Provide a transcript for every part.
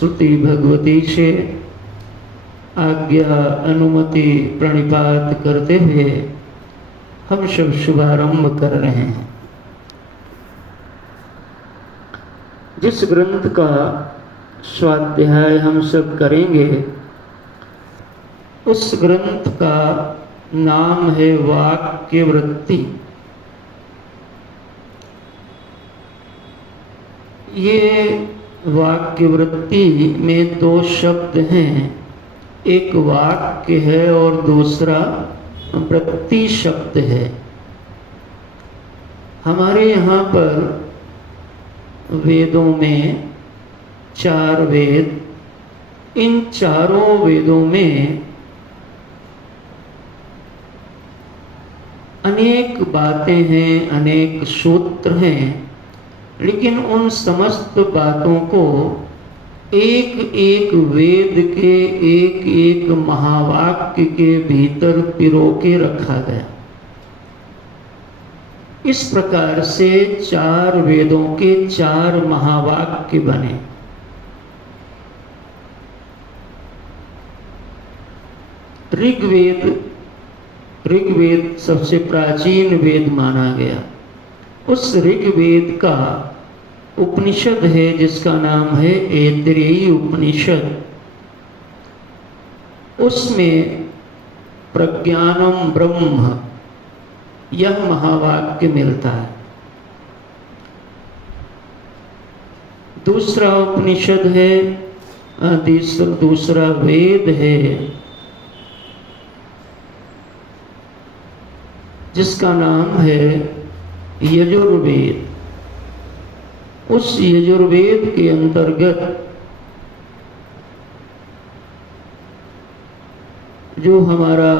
श्रुति भगवती से आज्ञा अनुमति प्रणिपात करते हुए हम सब शुभारंभ कर रहे हैं। जिस ग्रंथ का स्वाध्याय हम सब करेंगे उस ग्रंथ का नाम है वाक्य वृत्ति। ये वाक्य वृत्ति में दो शब्द हैं, एक वाक्य है और दूसरा वृत्ति शब्द है। हमारे यहाँ पर वेदों में 4 वेद, इन चारों वेदों में अनेक बातें हैं, अनेक सूत्र हैं, लेकिन उन समस्त बातों को एक एक वेद के एक एक महावाक्य के भीतर पिरो के रखा गया। इस प्रकार से 4 वेदों के 4 महावाक्य बने। ऋग्वेद सबसे प्राचीन वेद माना गया। उस ऋग्वेद का उपनिषद है जिसका नाम है ऐतरेयी उपनिषद। उसमें प्रज्ञानम ब्रह्म यह महावाक्य मिलता है। दूसरा उपनिषद है, दूसरा वेद है जिसका नाम है यजुर्वेद। उस यजुर्वेद के अंतर्गत जो हमारा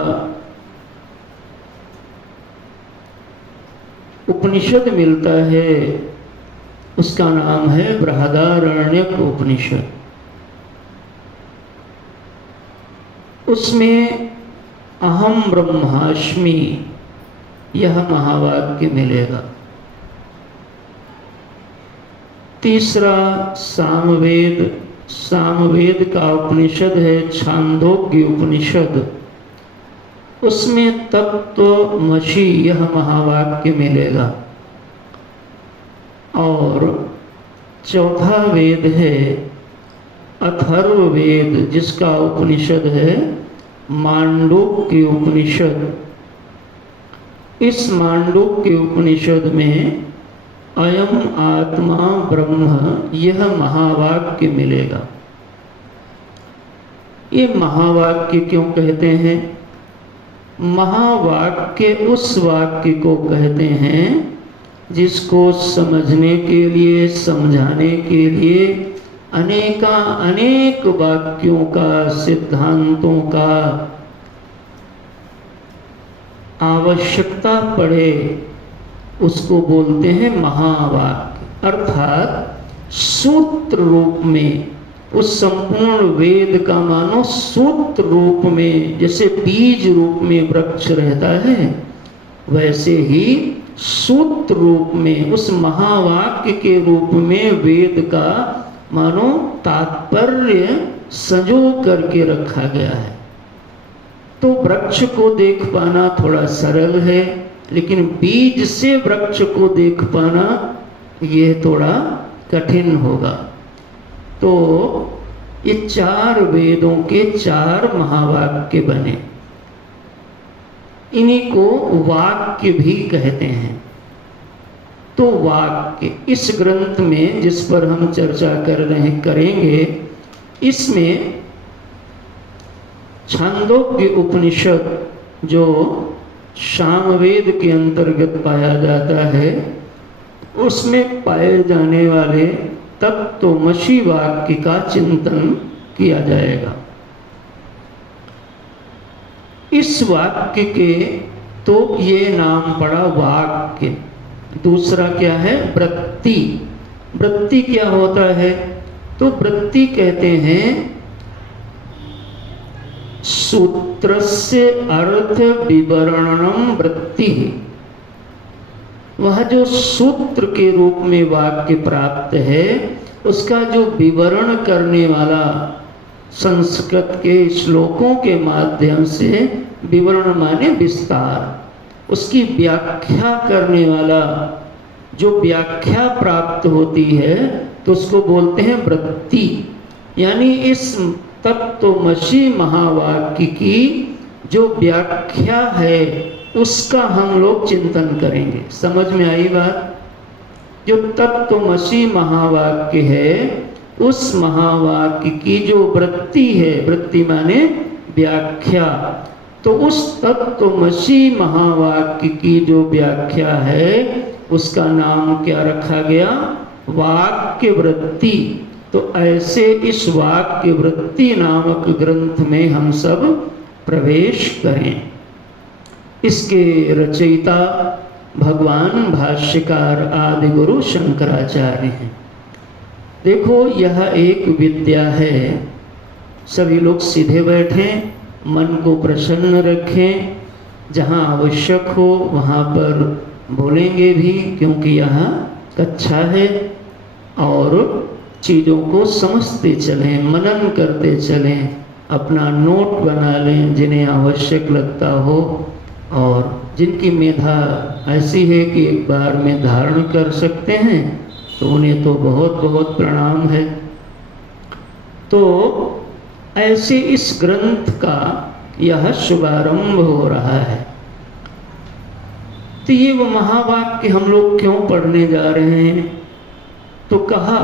उपनिषद मिलता है उसका नाम है बृहदारण्यक उपनिषद। उसमें अहम ब्रह्मास्मि यह महावाक्य मिलेगा। तीसरा सामवेद का उपनिषद है छांदोग्य उपनिषद। उसमें तत्त्वमसि यह महावाक्य मिलेगा। और चौथा वेद है अथर्ववेद जिसका उपनिषद है मांडूक्य उपनिषद। इस मांडूक्य उपनिषद में अयम आत्मा ब्रह्म यह महावाक्य मिलेगा। ये महावाक्य क्यों कहते हैं? महावाक्य उस वाक्य को कहते हैं जिसको समझने के लिए, समझाने के लिए अनेक वाक्यों का, सिद्धांतों का आवश्यकता पड़े, उसको बोलते हैं महावाक्य। अर्थात सूत्र रूप में, उस संपूर्ण वेद का मानो सूत्र रूप में, जैसे बीज रूप में वृक्ष रहता है वैसे ही सूत्र रूप में, उस महावाक्य के रूप में वेद का मानो तात्पर्य संजो करके रखा गया है। तो वृक्ष को देख पाना थोड़ा सरल है, लेकिन बीज से वृक्ष को देख पाना यह थोड़ा कठिन होगा। तो ये 4 वेदों के 4 महावाक्य बने। इन्हीं को वाक्य भी कहते हैं। तो वाक्य इस ग्रंथ में जिस पर हम चर्चा करेंगे, इसमें छांदोग्य उपनिषद जो सामवेद के अंतर्गत पाया जाता है, उसमें पाए जाने वाले तत्त्वमसि वाक्य का चिंतन किया जाएगा। इस वाक्य के तो ये नाम पड़ा वाक्य। दूसरा क्या है? वृत्ति। वृत्ति क्या होता है? तो वृत्ति कहते हैं सूत्रस्य अर्थ विवरणम वृत्ति। वह जो सूत्र के रूप में वाक्य प्राप्त है उसका जो विवरण करने वाला संस्कृत के श्लोकों के माध्यम से, विवरण माने विस्तार, उसकी व्याख्या करने वाला जो व्याख्या प्राप्त होती है तो उसको बोलते हैं वृत्ति। यानी इस तत्वमसि महावाक्य की जो व्याख्या है उसका हम लोग चिंतन करेंगे। समझ में आई बात? जो तत्वमसि महावाक्य है उस महावाक्य की जो वृत्ति है, वृत्ति माने व्याख्या, तो उस तत्वमसि महावाक्य की जो व्याख्या है उसका नाम क्या रखा गया? वाक्य वृत्ति। तो ऐसे इस वाक्य वृत्ति नामक ग्रंथ में हम सब प्रवेश करें। इसके रचयिता भगवान भाष्यकार आदि गुरु शंकराचार्य हैं। देखो यह एक विद्या है। सभी लोग सीधे बैठें, मन को प्रसन्न रखें, जहाँ आवश्यक हो वहाँ पर बोलेंगे भी, क्योंकि यहाँ कक्षा है, और चीज़ों को समझते चलें, मनन करते चलें, अपना नोट बना लें जिन्हें आवश्यक लगता हो, और जिनकी मेधा ऐसी है कि एक बार में धारण कर सकते हैं तो उन्हें तो बहुत बहुत प्रणाम है। तो ऐसे इस ग्रंथ का यह शुभारंभ हो रहा है। तो ये वो महावाक्य हम लोग क्यों पढ़ने जा रहे हैं? तो कहा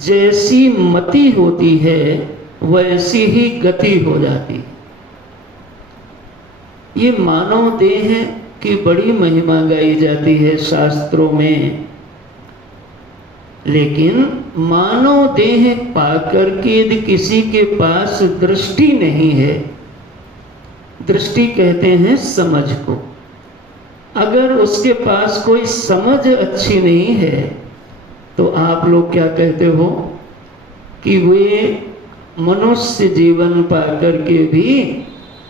जैसी मति होती है वैसी ही गति हो जाती है। ये मानव देह की बड़ी महिमा गाई जाती है शास्त्रों में, लेकिन मानव देह पाकर के यदि किसी के पास दृष्टि नहीं है, दृष्टि कहते हैं समझ को, अगर उसके पास कोई समझ अच्छी नहीं है तो आप लोग क्या कहते हो कि वे मनुष्य जीवन पाकर के भी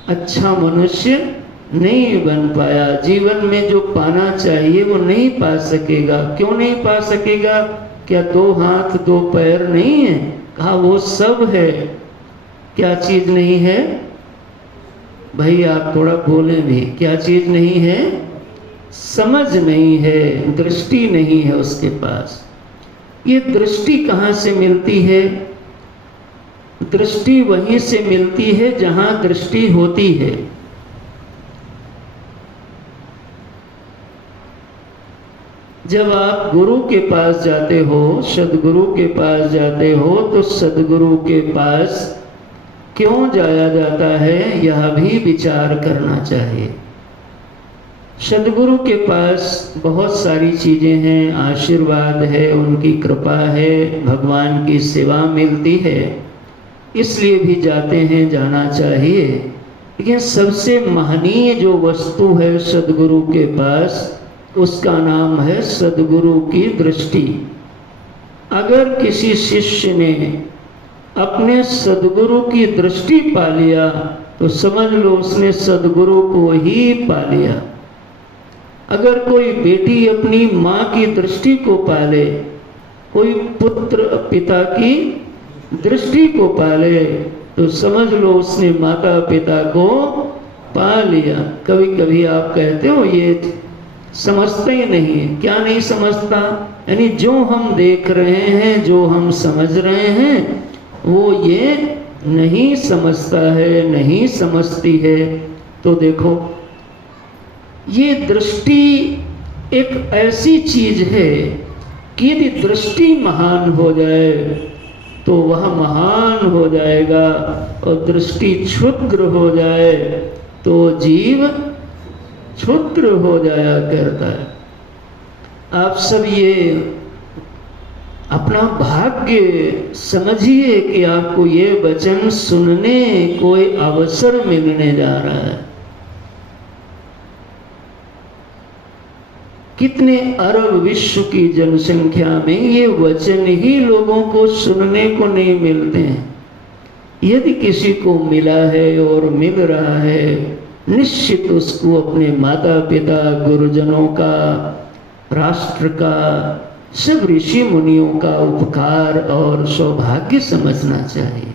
अच्छा मनुष्य नहीं बन पाया, जीवन में जो पाना चाहिए वो नहीं पा सकेगा। क्यों नहीं पा सकेगा? क्या दो हाथ दो पैर नहीं है? कहा वो सब है। क्या चीज नहीं है भाई? आप थोड़ा बोले भी, क्या चीज नहीं है? समझ नहीं है, दृष्टि नहीं है उसके पास। ये दृष्टि कहाँ से मिलती है? दृष्टि वहीं से मिलती है जहां दृष्टि होती है। जब आप गुरु के पास जाते हो, सदगुरु के पास जाते हो, तो सदगुरु के पास क्यों जाया जाता है यह भी विचार करना चाहिए। सदगुरु के पास बहुत सारी चीज़ें हैं, आशीर्वाद है, उनकी कृपा है, भगवान की सेवा मिलती है, इसलिए भी जाते हैं, जाना चाहिए। लेकिन सबसे महनीय जो वस्तु है सदगुरु के पास, उसका नाम है सदगुरु की दृष्टि। अगर किसी शिष्य ने अपने सदगुरु की दृष्टि पा लिया तो समझ लो उसने सदगुरु को ही पा लिया। अगर कोई बेटी अपनी माँ की दृष्टि को पाले, कोई पुत्र पिता की दृष्टि को पाले, तो समझ लो उसने माता पिता को पा लिया। कभी कभी आप कहते हो ये समझते ही नहीं है। क्या नहीं समझता? यानी जो हम देख रहे हैं, जो हम समझ रहे हैं, वो ये नहीं समझता है, नहीं समझती है। तो देखो ये दृष्टि एक ऐसी चीज है कि यदि दृष्टि महान हो जाए तो वह महान हो जाएगा, और दृष्टि क्षुद्र हो जाए तो जीव क्षुद्र हो जाया करता है। आप सब ये अपना भाग्य समझिए कि आपको ये वचन सुनने कोई अवसर मिलने जा रहा है। कितने अरब विश्व की जनसंख्या में ये वचन ही लोगों को सुनने को नहीं मिलते हैं। यदि किसी को मिला है और मिल रहा है, निश्चित उसको अपने माता पिता, गुरुजनों का, राष्ट्र का सब ऋषि मुनियों का उपकार और सौभाग्य समझना चाहिए।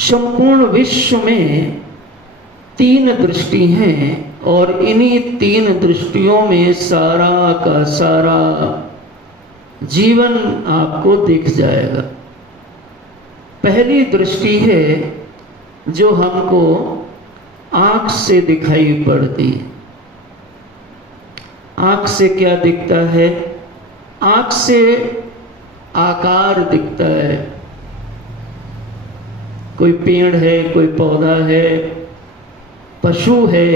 संपूर्ण विश्व में 3 दृष्टि हैं और इन्हीं 3 दृष्टियों में सारा का सारा जीवन आपको दिख जाएगा। पहली दृष्टि है जो हमको आँख से दिखाई पड़ती है। आँख से क्या दिखता है? आँख से आकार दिखता है। कोई पेड़ है, कोई पौधा है, पशु है,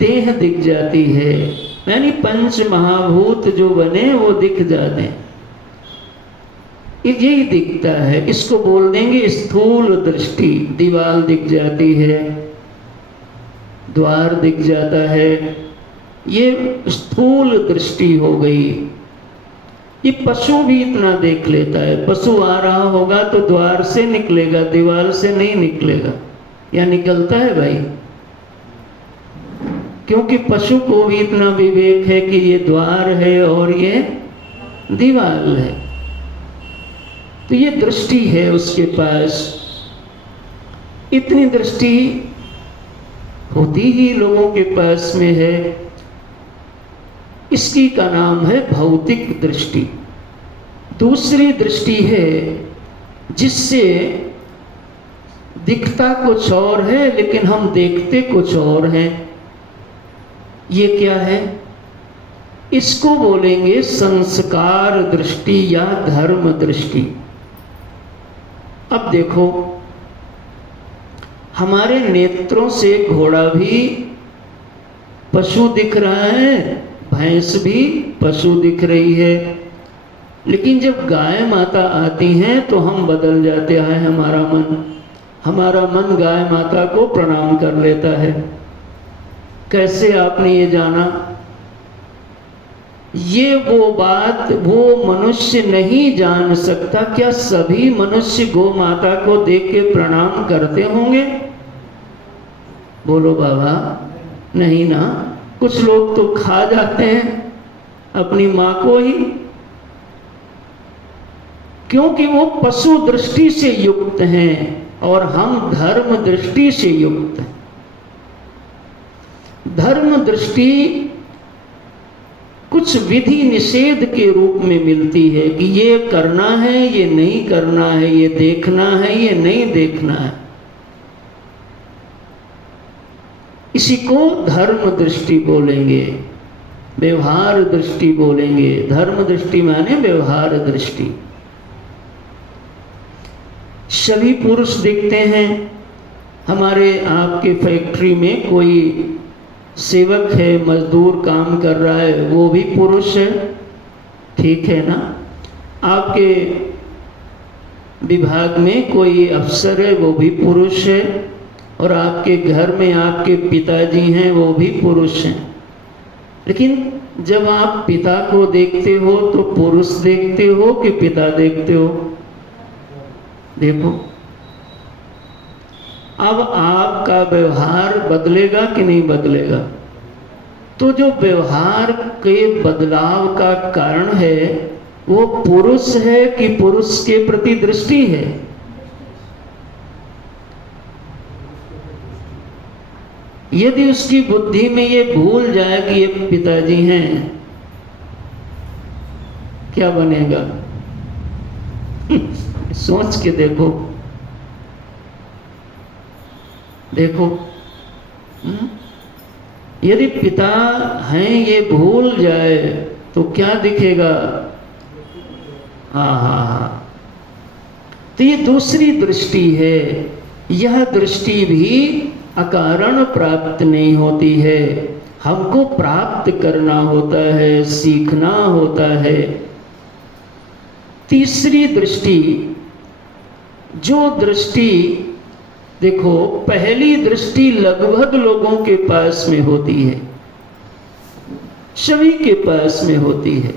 देह दिख जाती है, यानी पंच महाभूत जो बने वो दिख जाते हैं। यही दिखता है, इसको बोल देंगे स्थूल दृष्टि। दीवार दिख जाती है, द्वार दिख जाता है, ये स्थूल दृष्टि हो गई। ये पशु भी इतना देख लेता है। पशु आ रहा होगा तो द्वार से निकलेगा, दीवार से नहीं निकलेगा। या निकलता है भाई? क्योंकि पशु को भी इतना विवेक है कि ये द्वार है और ये दीवार है। तो ये दृष्टि है उसके पास। इतनी दृष्टि होती ही लोगों के पास में है। इसकी का नाम है भौतिक दृष्टि। दूसरी दृष्टि है जिससे दिखता कुछ और है लेकिन हम देखते कुछ और हैं। ये क्या है? इसको बोलेंगे संस्कार दृष्टि या धर्म दृष्टि। अब देखो, हमारे नेत्रों से घोड़ा भी पशु दिख रहा है, भैंस भी पशु दिख रही है, लेकिन जब गाय माता आती हैं तो हम बदल जाते हैं। हमारा मन गाय माता को प्रणाम कर लेता है। कैसे आपने ये जाना? ये वो बात वो मनुष्य नहीं जान सकता। क्या सभी मनुष्य गौ माता को देख के प्रणाम करते होंगे? बोलो बाबा, नहीं ना। कुछ लोग तो खा जाते हैं अपनी माँ को ही, क्योंकि वो पशु दृष्टि से युक्त हैं और हम धर्म दृष्टि से युक्त हैं। धर्म दृष्टि कुछ विधि निषेध के रूप में मिलती है कि ये करना है, ये नहीं करना है, ये देखना है, ये नहीं देखना है। इसी को धर्म दृष्टि बोलेंगे, व्यवहार दृष्टि बोलेंगे। धर्म दृष्टि माने व्यवहार दृष्टि। सभी पुरुष दिखते हैं। हमारे आपके फैक्ट्री में कोई सेवक है, मजदूर काम कर रहा है, वो भी पुरुष है, ठीक है ना? आपके विभाग में कोई अफसर है, वो भी पुरुष है, और आपके घर में आपके पिताजी हैं, वो भी पुरुष हैं। लेकिन जब आप पिता को देखते हो तो पुरुष देखते हो कि पिता देखते हो? देखो, अब आपका व्यवहार बदलेगा कि नहीं बदलेगा? तो जो व्यवहार के बदलाव का कारण है वो पुरुष है कि पुरुष के प्रति दृष्टि है? यदि उसकी बुद्धि में ये भूल जाए कि ये पिताजी हैं, क्या बनेगा? सोच के देखो। देखो, यदि पिता हैं ये भूल जाए तो क्या दिखेगा? हाँ। तो ये दूसरी दृष्टि है। यह दृष्टि भी अकारण प्राप्त नहीं होती है, हमको प्राप्त करना होता है, सीखना होता है। तीसरी दृष्टि, जो दृष्टि देखो, पहली दृष्टि लगभग लोगों के पास में होती है, सभी के पास में होती है,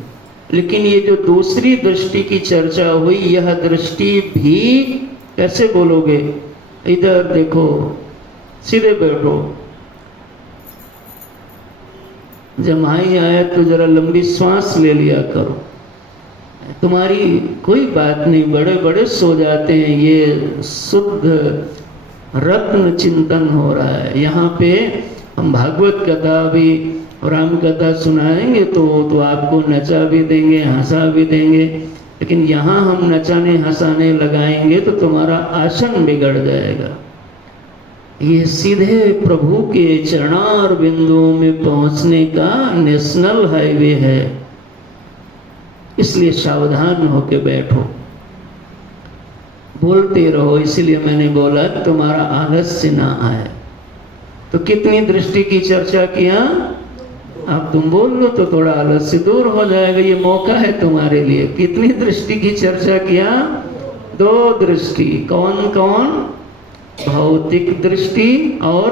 लेकिन ये जो दूसरी दृष्टि की चर्चा हुई, यह दृष्टि भी कैसे बोलोगे? इधर देखो, सीधे बैठो। जमाई आए तो जरा लंबी श्वास ले लिया करो, तुम्हारी कोई बात नहीं, बड़े बड़े सो जाते हैं, ये शुद्ध रत्न चिंतन हो रहा है। यहाँ पे हम भागवत कथा भी राम कथा सुनाएंगे तो आपको नचा भी देंगे, हंसा भी देंगे, लेकिन यहाँ हम नचाने हंसाने लगाएंगे तो तुम्हारा आसन बिगड़ जाएगा। ये सीधे प्रभु के चरणार बिंदुओं में पहुंचने का नेशनल हाईवे है, इसलिए सावधान होके बैठो, बोलते रहो। इसलिए मैंने बोला तुम्हारा आलस्य ना आए। तो कितनी दृष्टि की चर्चा किया, अब तुम बोल लो तो थोड़ा आलस्य दूर हो जाएगा, ये मौका है तुम्हारे लिए। कितनी दृष्टि की चर्चा किया, 2 दृष्टि। कौन कौन, भौतिक दृष्टि और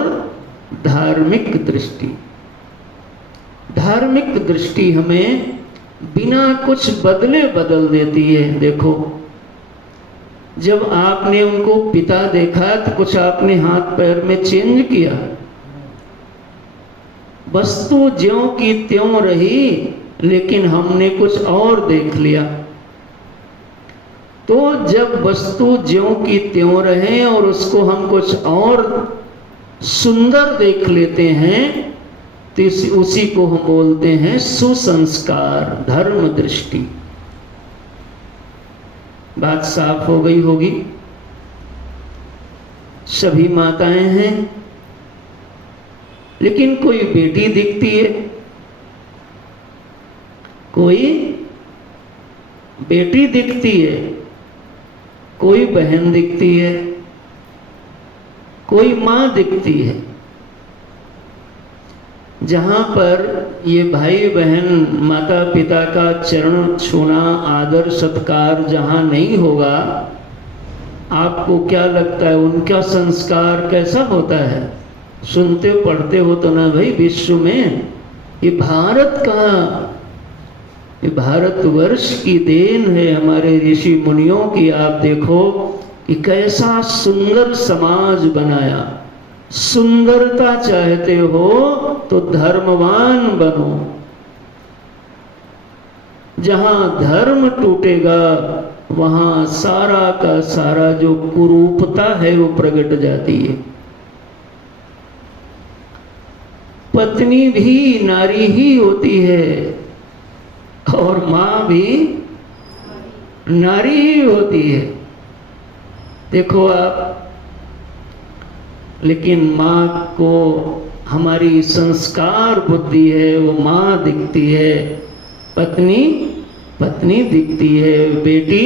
धार्मिक दृष्टि। धार्मिक दृष्टि हमें बिना कुछ बदले बदल देती है। देखो, जब आपने उनको पिता देखा तो कुछ आपने हाथ पैर में चेंज किया, वस्तु ज्यों की त्यों रही, लेकिन हमने कुछ और देख लिया। तो जब वस्तु ज्यों की त्यों रहे और उसको हम कुछ और सुंदर देख लेते हैं तो उसी को हम बोलते हैं सुसंस्कार, धर्म दृष्टि। बात साफ हो गई होगी। सभी माताएं हैं, लेकिन कोई बेटी दिखती है, कोई बेटी दिखती है, कोई बहन दिखती है, कोई मां दिखती है। जहां पर ये भाई बहन माता पिता का चरण छूना, आदर सत्कार जहां नहीं होगा, आपको क्या लगता है उनका संस्कार कैसा होता है? सुनते पढ़ते हो तो ना भाई, विश्व में ये भारत का, ये भारतवर्ष की देन है, हमारे ऋषि मुनियों की। आप देखो कि कैसा सुंदर समाज बनाया। सुंदरता चाहते हो तो धर्मवान बनो। जहां धर्म टूटेगा वहां सारा का सारा जो कुरूपता है वो प्रकट जाती है। पत्नी भी नारी ही होती है और मां भी नारी ही होती है। देखो आप, लेकिन माँ को हमारी संस्कार बुद्धि है, वो माँ दिखती है, पत्नी पत्नी दिखती है, बेटी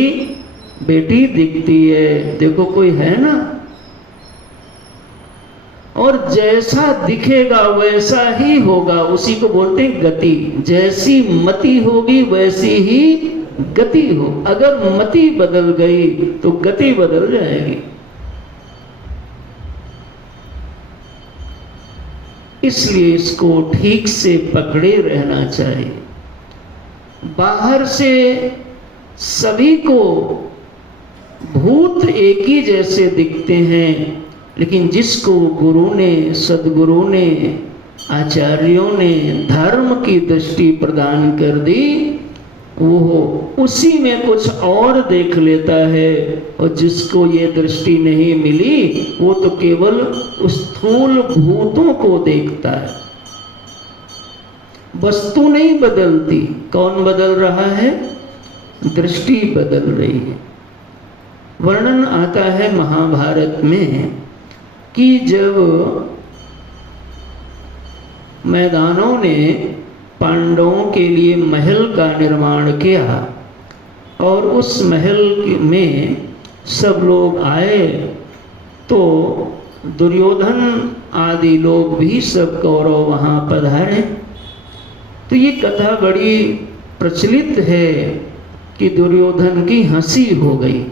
बेटी दिखती है। देखो कोई है ना, और जैसा दिखेगा वैसा ही होगा, उसी को बोलते हैं गति। जैसी मति होगी वैसी ही गति हो। अगर मति बदल गई तो गति बदल जाएगी। इसलिए इसको ठीक से पकड़े रहना चाहिए। बाहर से सभी को भूत एक ही जैसे दिखते हैं, लेकिन जिसको गुरु ने, सदगुरु ने, आचार्यों ने धर्म की दृष्टि प्रदान कर दी, वो उसी में कुछ और देख लेता है। और जिसको ये दृष्टि नहीं मिली वो तो केवल उस स्थूल भूतों को देखता है। वस्तु नहीं बदलती, कौन बदल रहा है? दृष्टि बदल रही है। वर्णन आता है महाभारत में कि जब मैदानों ने पांडवों के लिए महल का निर्माण किया और उस महल में सब लोग आए, तो दुर्योधन आदि लोग भी सब कौरव वहाँ पधारे। तो ये कथा बड़ी प्रचलित है कि दुर्योधन की हंसी हो गई।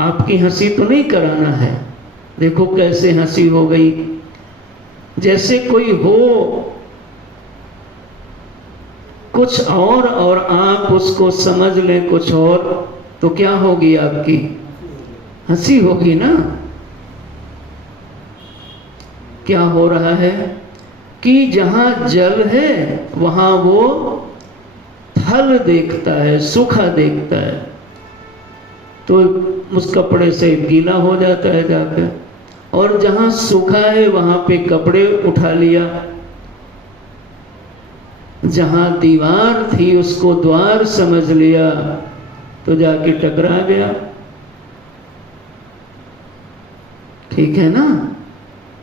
आपकी हंसी तो नहीं कराना है, देखो कैसे हंसी हो गई। जैसे कोई हो कुछ और आप उसको समझ लें कुछ और, तो क्या होगी? आपकी हंसी होगी ना। क्या हो रहा है कि जहाँ जल है वहाँ वो थल देखता है, सूखा देखता है, तो उस कपड़े से गीला हो जाता है जाकर, और जहाँ सूखा है वहाँ पे कपड़े उठा लिया, जहाँ दीवार थी उसको द्वार समझ लिया तो जाके टकरा गया। ठीक है ना?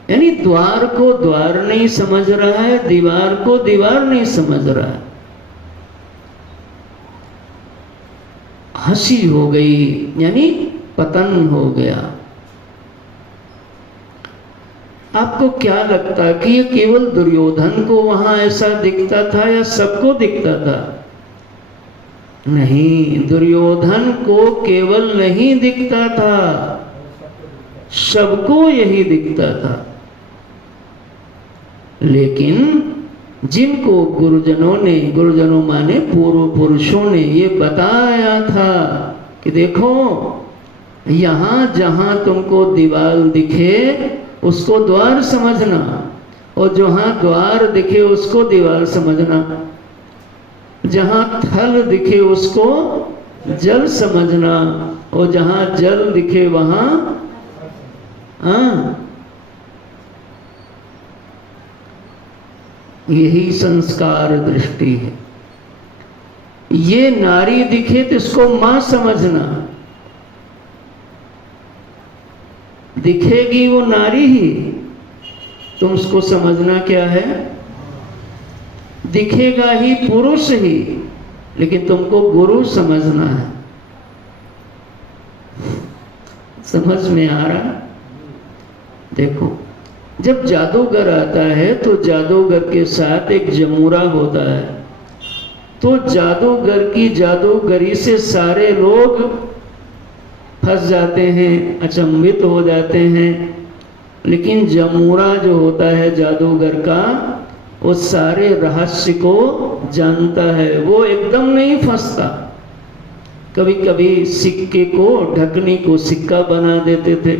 यानी द्वार को द्वार नहीं समझ रहा है, दीवार को दीवार नहीं समझ रहा है। हंसी हो गई यानी पतन हो गया। आपको क्या लगता है कि ये केवल दुर्योधन को वहां ऐसा दिखता था या सबको दिखता था? नहीं, दुर्योधन को केवल नहीं दिखता था, सबको यही दिखता था। लेकिन जिनको गुरुजनों माने पूर्व पुरुषों ने ये बताया था कि देखो यहाँ जहाँ तुमको दीवार दिखे उसको द्वार समझना, और जहाँ द्वार दिखे उसको दीवार समझना, जहाँ थल दिखे उसको जल समझना, और जहाँ जल दिखे वहाँ यही संस्कार दृष्टि है। ये नारी दिखे तो इसको मां समझना, दिखेगी वो नारी ही, तुम उसको समझना क्या है? दिखेगा ही पुरुष ही, लेकिन तुमको गुरु समझना है। समझ में आ रहा? देखो, जब जादूगर आता है तो जादूगर के साथ एक जमूरा होता है, तो जादूगर की जादूगरी से सारे लोग फंस जाते हैं, अचंभित हो जाते हैं। लेकिन जमूरा जो होता है जादूगर का, वो सारे रहस्य को जानता है, वो एकदम नहीं फंसता। कभी कभी सिक्के को, ढकनी को सिक्का बना देते थे,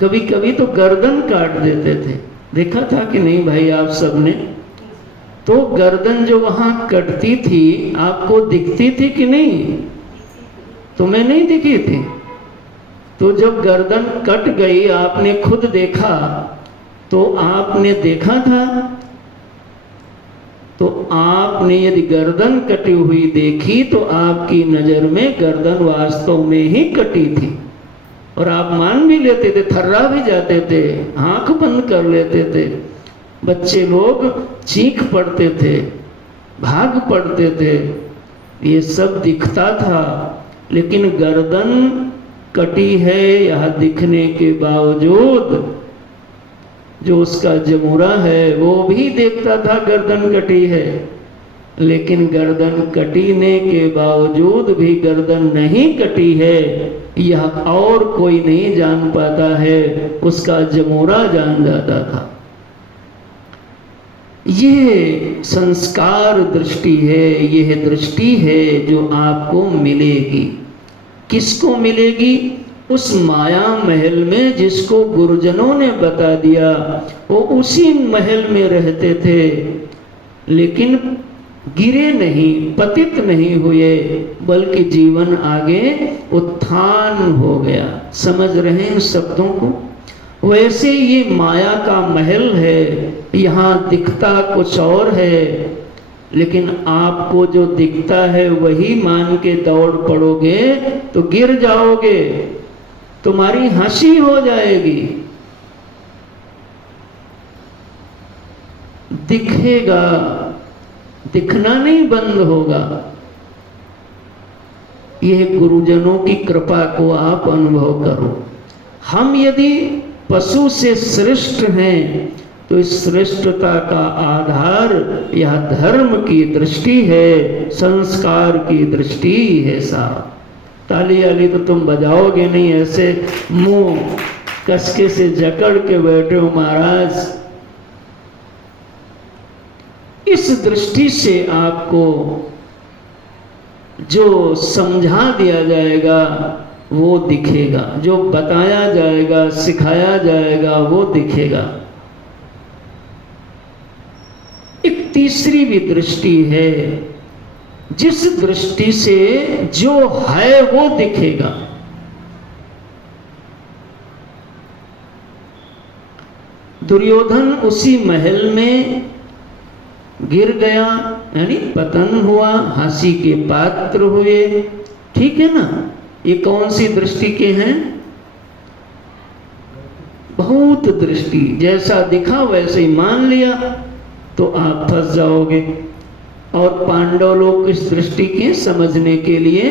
कभी कभी तो गर्दन काट देते थे। देखा था कि नहीं भाई आप सबने? तो गर्दन जो वहां कटती थी आपको दिखती थी कि नहीं? तुम्हें नहीं दिखी थी? तो जब गर्दन कट गई आपने खुद देखा, तो आपने देखा था, तो आपने यदि गर्दन कटी हुई देखी तो आपकी नजर में गर्दन वास्तव में ही कटी थी, और आप मान भी लेते थे, थर्रा भी जाते थे, आंख बंद कर लेते थे। बच्चे लोग चीख पड़ते थे, भाग पड़ते थे, ये सब दिखता था। लेकिन गर्दन कटी है यह दिखने के बावजूद जो उसका जमूरा है वो भी देखता था गर्दन कटी है, लेकिन गर्दन कटीने के बावजूद भी गर्दन नहीं कटी है यह और कोई नहीं जान पाता है, उसका जमूरा जान जाता था। यह संस्कार दृष्टि है, यह दृष्टि है जो आपको मिलेगी। किसको मिलेगी? उस माया महल में जिसको गुरुजनों ने बता दिया। वो उसी महल में रहते थे, लेकिन गिरे नहीं, पतित नहीं हुए, बल्कि जीवन आगे उत्थान हो गया। समझ रहे हैं शब्दों को? वैसे ये माया का महल है, यहाँ दिखता कुछ और है, लेकिन आपको जो दिखता है वही मान के दौड़ पड़ोगे तो गिर जाओगे, तुम्हारी हंसी हो जाएगी। दिखेगा, दिखना नहीं बंद होगा। यह गुरुजनों की कृपा को आप अनुभव करो। हम यदि पशु से श्रेष्ठ हैं तो इस श्रेष्ठता का आधार यह धर्म की दृष्टि है, संस्कार की दृष्टि है। साहब ताली वाली तो तुम बजाओगे नहीं, ऐसे मुंह कसके से जकड़ के बैठे हो महाराज। इस दृष्टि से आपको जो समझा दिया जाएगा वो दिखेगा, जो बताया जाएगा, सिखाया जाएगा वो दिखेगा। तीसरी भी दृष्टि है, जिस दृष्टि से जो है वो दिखेगा। दुर्योधन उसी महल में गिर गया, यानी पतन हुआ, हंसी के पात्र हुए, ठीक है ना। ये कौन सी दृष्टि के हैं? बहुत दृष्टि, जैसा दिखा वैसे ही मान लिया तो आप फंस जाओगे। और पांडव लोग किस दृष्टि के समझने के लिए?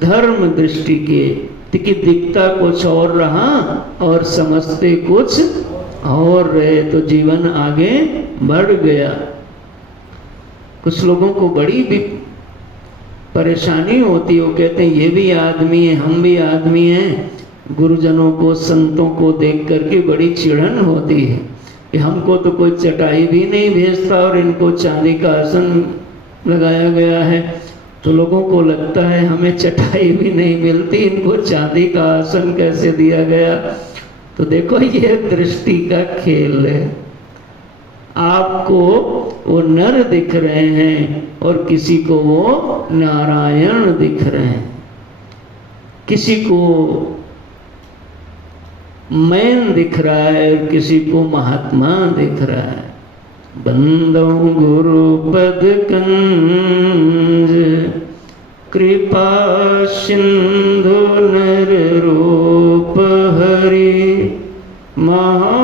धर्म दृष्टि के, कि दिखता कुछ और रहा और समझते कुछ और रहे, तो जीवन आगे बढ़ गया। कुछ लोगों को बड़ी भी परेशानी होती है, वो कहते हैं ये भी आदमी है, हम भी आदमी हैं। गुरुजनों को, संतों को देख करके बड़ी चिढ़न होती है कि हमको तो कोई चटाई भी नहीं भेजता और इनको चांदी का आसन लगाया गया है। तो लोगों को लगता है हमें चटाई भी नहीं मिलती, इनको चांदी का आसन कैसे दिया गया। तो देखो ये दृष्टि का खेल है। आपको वो नर दिख रहे हैं और किसी को वो नारायण दिख रहे हैं, किसी को मैन दिख रहा है और किसी को महात्मा दिख रहा है। बंदो गुरुपद कंज कृपा सिंधु नर रूप हरि महामोहतम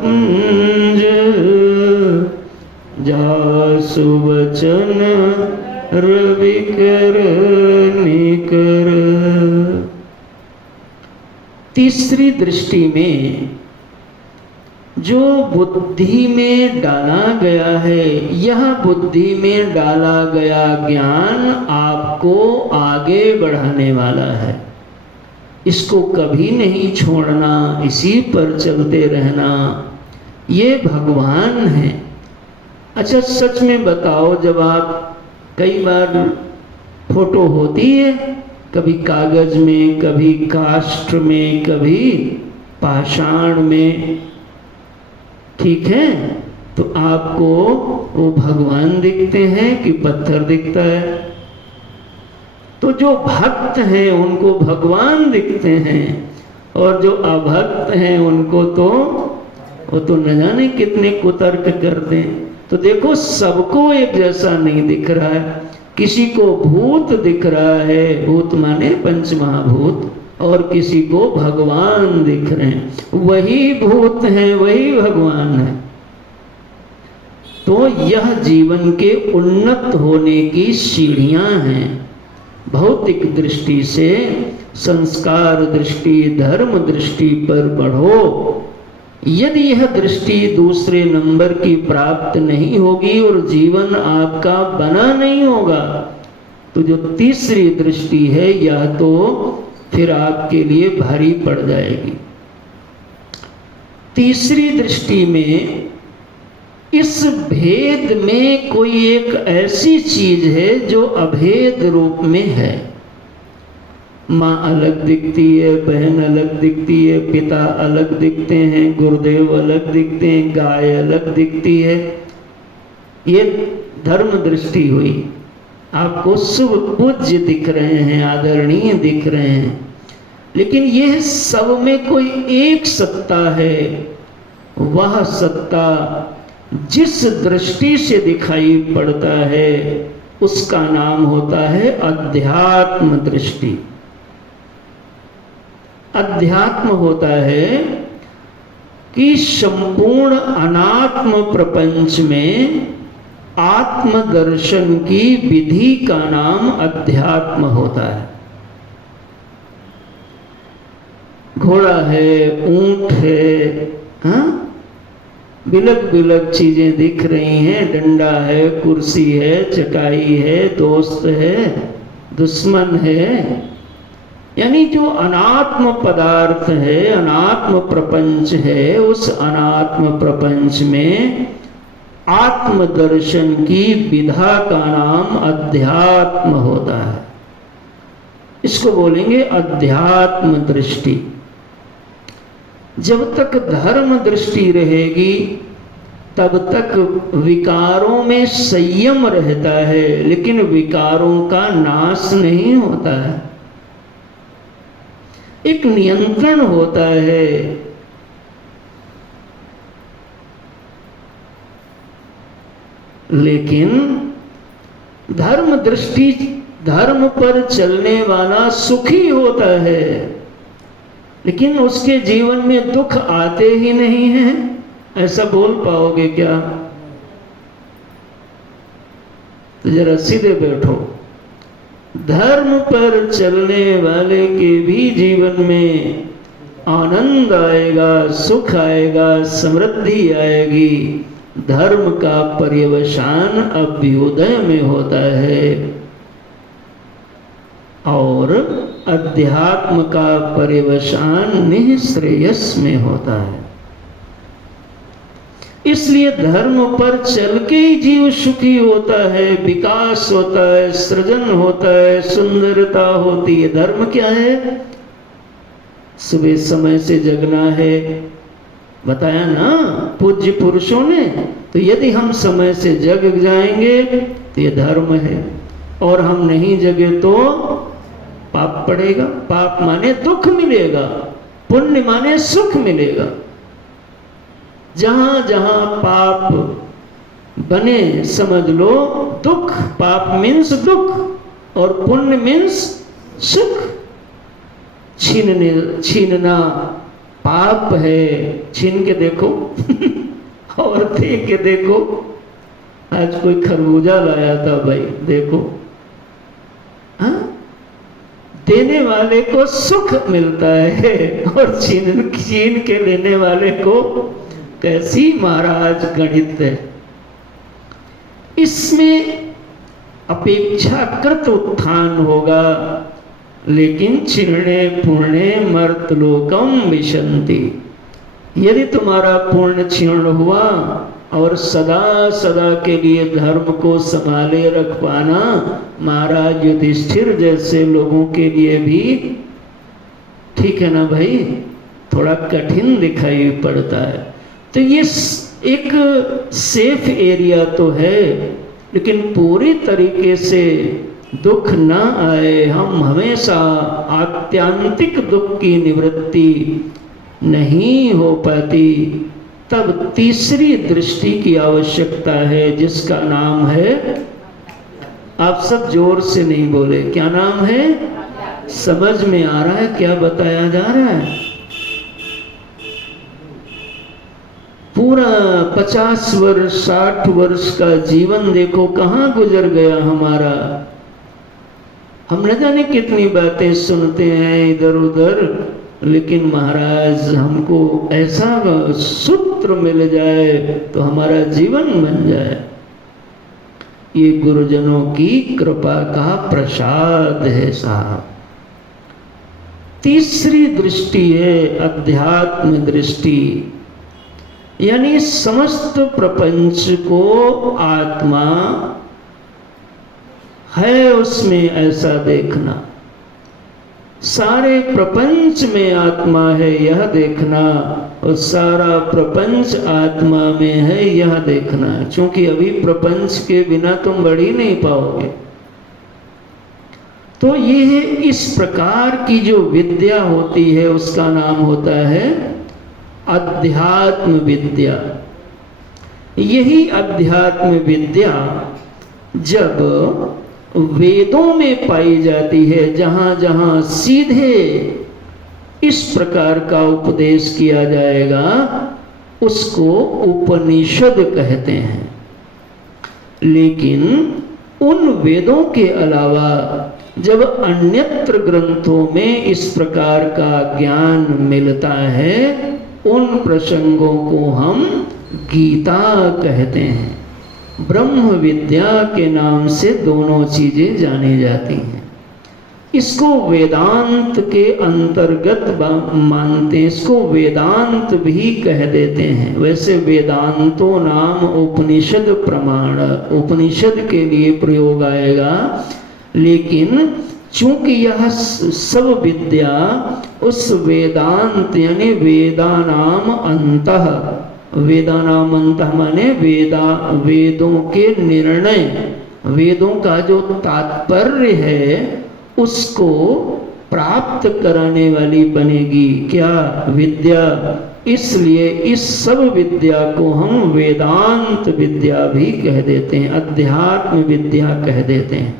कुंज जासु वचन रविकर निकर। तीसरी दृष्टि में जो बुद्धि में डाला गया है, यह बुद्धि में डाला गया ज्ञान आपको आगे बढ़ाने वाला है। इसको कभी नहीं छोड़ना, इसी पर चलते रहना, ये भगवान है। अच्छा सच में बताओ, जब आप कई बार फोटो होती है, कभी कागज में, कभी काष्ठ में, कभी पाषाण में, ठीक है, तो आपको वो भगवान दिखते हैं कि पत्थर दिखता है? तो जो भक्त हैं उनको भगवान दिखते हैं और जो अभक्त हैं उनको तो वो तो न जाने कितने कुतर्क करते हैं। तो देखो सबको एक जैसा नहीं दिख रहा है। किसी को भूत दिख रहा है, भूत माने पंच महाभूत, और किसी को भगवान दिख रहे हैं। वही भूत हैं, वही भगवान है। तो यह जीवन के उन्नत होने की सीढ़ियां हैं। भौतिक दृष्टि से संस्कार दृष्टि, धर्म दृष्टि पर बढ़ो। यदि यह दृष्टि दूसरे नंबर की प्राप्त नहीं होगी और जीवन आपका बना नहीं होगा, तो जो तीसरी दृष्टि है यह तो फिर आपके लिए भारी पड़ जाएगी। तीसरी दृष्टि में इस भेद में कोई एक ऐसी चीज है जो अभेद रूप में है। माँ अलग दिखती है, बहन अलग दिखती है, पिता अलग दिखते हैं, गुरुदेव अलग दिखते हैं, गाय अलग दिखती है। ये धर्म दृष्टि हुई। आपको शुभ पूज्य दिख रहे हैं, आदरणीय दिख रहे हैं, लेकिन यह सब में कोई एक सत्ता है। वह सत्ता जिस दृष्टि से दिखाई पड़ता है उसका नाम होता है अध्यात्म दृष्टि। अध्यात्म होता है कि संपूर्ण अनात्म प्रपंच में आत्मदर्शन की विधि का नाम अध्यात्म होता है। घोड़ा है, ऊंट है, हाँ, बिलक बिलक चीजें दिख रही हैं, डंडा है, कुर्सी है, चटाई है, दोस्त है, दुश्मन है। यानी जो अनात्म पदार्थ है, अनात्म प्रपंच है, उस अनात्म प्रपंच में आत्मदर्शन की विधा का नाम अध्यात्म होता है। इसको बोलेंगे अध्यात्म दृष्टि। जब तक धर्म दृष्टि रहेगी तब तक विकारों में संयम रहता है, लेकिन विकारों का नाश नहीं होता है, एक नियंत्रण होता है। लेकिन धर्म दृष्टि, धर्म पर चलने वाला सुखी होता है, लेकिन उसके जीवन में दुख आते ही नहीं हैं। ऐसा बोल पाओगे क्या? तो जरा सीधे बैठो। धर्म पर चलने वाले के भी जीवन में आनंद आएगा, सुख आएगा, समृद्धि आएगी। धर्म का पर्यवसान अभ्युदय में होता है और अध्यात्म का पर्यवसान निःश्रेयस में होता है। इसलिए धर्म पर चल के ही जीव सुखी होता है, विकास होता है, सृजन होता है, सुंदरता होती है। धर्म क्या है? सुबह समय से जगना है, बताया ना पूज्य पुरुषों ने। तो यदि हम समय से जग जाएंगे तो ये धर्म है, और हम नहीं जगे तो पाप पड़ेगा। पाप माने दुख मिलेगा, पुण्य माने सुख मिलेगा। जहां जहां पाप बने समझ लो दुख। पाप मीन्स दुख और पुण्य मीन्स सुख। छीनना पाप है, छीन के देखो और दे के देखो। आज कोई खरबूजा लाया था भाई, देखो हाँ? देने वाले को सुख मिलता है और छीन के लेने वाले को कैसी महाराज गणित है। इसमें अपेक्षाकृत उत्थान होगा, लेकिन छिन्ने पुण्य मर्तलोकम विशन्ति। यदि तुम्हारा पुण्य क्षीण हुआ और सदा सदा के लिए धर्म को संभाले रख पाना महाराज युधिष्ठिर जैसे लोगों के लिए भी ठीक है ना भाई, थोड़ा कठिन दिखाई पड़ता है। तो ये एक सेफ एरिया तो है, लेकिन पूरी तरीके से दुख न आए, हम हमेशा आत्यांतिक दुख की निवृत्ति नहीं हो पाती, तब तीसरी दृष्टि की आवश्यकता है, जिसका नाम है, आप सब जोर से नहीं बोले, क्या नाम है? समझ में आ रहा है क्या बताया जा रहा है? पूरा 50 वर्ष 60 वर्ष का जीवन देखो कहाँ गुजर गया हमारा। हम न जाने कितनी बातें सुनते हैं इधर उधर, लेकिन महाराज हमको ऐसा सूत्र मिल जाए तो हमारा जीवन बन जाए। ये गुरुजनों की कृपा का प्रसाद है साहब। तीसरी दृष्टि है अध्यात्म दृष्टि, यानी समस्त प्रपंच को आत्मा है उसमें ऐसा देखना, सारे प्रपंच में आत्मा है यह देखना, और सारा प्रपंच आत्मा में है यह देखना। क्योंकि अभी प्रपंच के बिना तुम बढ़ ही नहीं पाओगे। तो ये इस प्रकार की जो विद्या होती है उसका नाम होता है अध्यात्म विद्या। यही अध्यात्म विद्या जब वेदों में पाई जाती है, जहां जहां सीधे इस प्रकार का उपदेश किया जाएगा उसको उपनिषद कहते हैं। लेकिन उन वेदों के अलावा जब अन्यत्र ग्रंथों में इस प्रकार का ज्ञान मिलता है, उन प्रसंगों को हम गीता कहते हैं। ब्रह्म विद्या के नाम से दोनों चीजें जानी जाती हैं। इसको वेदांत के अंतर्गत मानते हैं, इसको वेदांत भी कह देते हैं। वैसे वेदांतो नाम उपनिषद प्रमाण, उपनिषद के लिए प्रयोग आएगा, लेकिन चूंकि यह सब विद्या उस वेदांत यानी वेदानाम अंतः वेदानामंतः माने वेदों के निर्णय, वेदों का जो तात्पर्य है उसको प्राप्त कराने वाली बनेगी क्या? विद्या। इसलिए इस सब विद्या को हम वेदांत विद्या भी कह देते हैं, अध्यात्म विद्या कह देते हैं।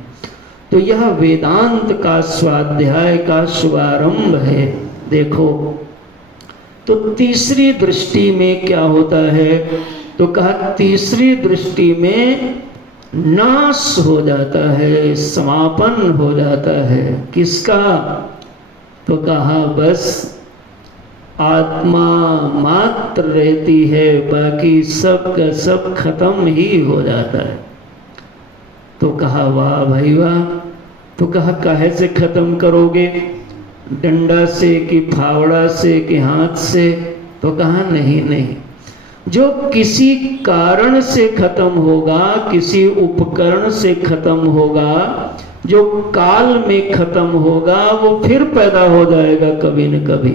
तो यह वेदांत का स्वाध्याय का शुभारंभ है। देखो तो तीसरी दृष्टि में क्या होता है? तो कहा तीसरी दृष्टि में नाश हो जाता है, समापन हो जाता है। किसका? तो कहा बस आत्मा मात्र रहती है, बाकी सब का सब खत्म ही हो जाता है। तो कहा वाह भाई वाह। तो कहा काहे से खत्म करोगे? डंडा से कि फावड़ा से कि हाथ से? तो कहा नहीं नहीं, जो किसी कारण से खत्म होगा, किसी उपकरण से खत्म होगा, जो काल में खत्म होगा, वो फिर पैदा हो जाएगा कभी न कभी।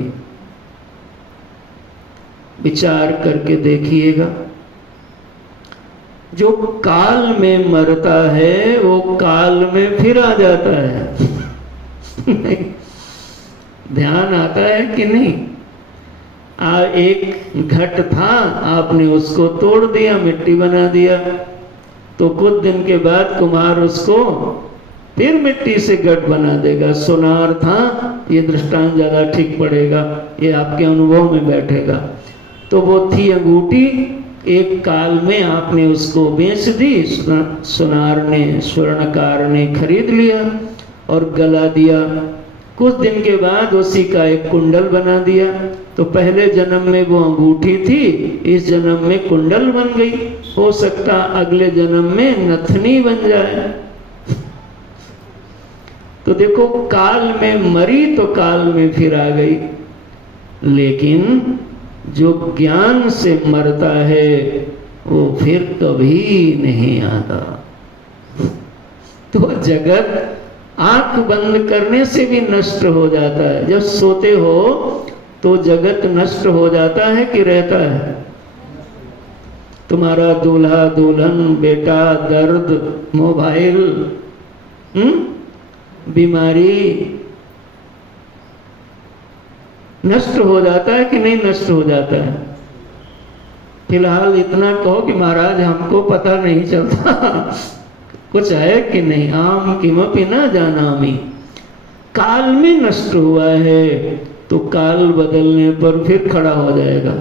विचार करके देखिएगा, जो काल में मरता है वो काल में फिर आ जाता है। नहीं, ध्यान आता है कि नहीं? एक घट था, आपने उसको तोड़ दिया, मिट्टी बना दिया, तो कुछ दिन के बाद कुम्हार उसको फिर मिट्टी से घट बना देगा। सोनार था, ये दृष्टांत ज्यादा ठीक पड़ेगा, ये आपके अनुभव में बैठेगा। तो वो थी अंगूठी, एक काल में आपने उसको बेच दी, सोनार ने, स्वर्णकार ने खरीद लिया और गला दिया। कुछ दिन के बाद उसी का एक कुंडल बना दिया। तो पहले जन्म में वो अंगूठी थी, इस जन्म में कुंडल बन गई। हो सकता अगले जन्म में नथनी बन जाए। तो देखो, काल में मरी तो काल में फिर आ गई। लेकिन जो ज्ञान से मरता है वो फिर कभी नहीं आता। तो जगत आंख बंद करने से भी नष्ट हो जाता है। जब सोते हो तो जगत नष्ट हो जाता है कि रहता है? तुम्हारा दूल्हा दुल्हन, बेटा, दर्द, मोबाइल, बीमारी नष्ट हो जाता है कि नहीं नष्ट हो जाता है? फिलहाल इतना कहो कि महाराज हमको पता नहीं चलता। कुछ है कि नहीं? आम किमपि न जानामि। काल में नष्ट हुआ है तो काल बदलने पर फिर खड़ा हो जाएगा।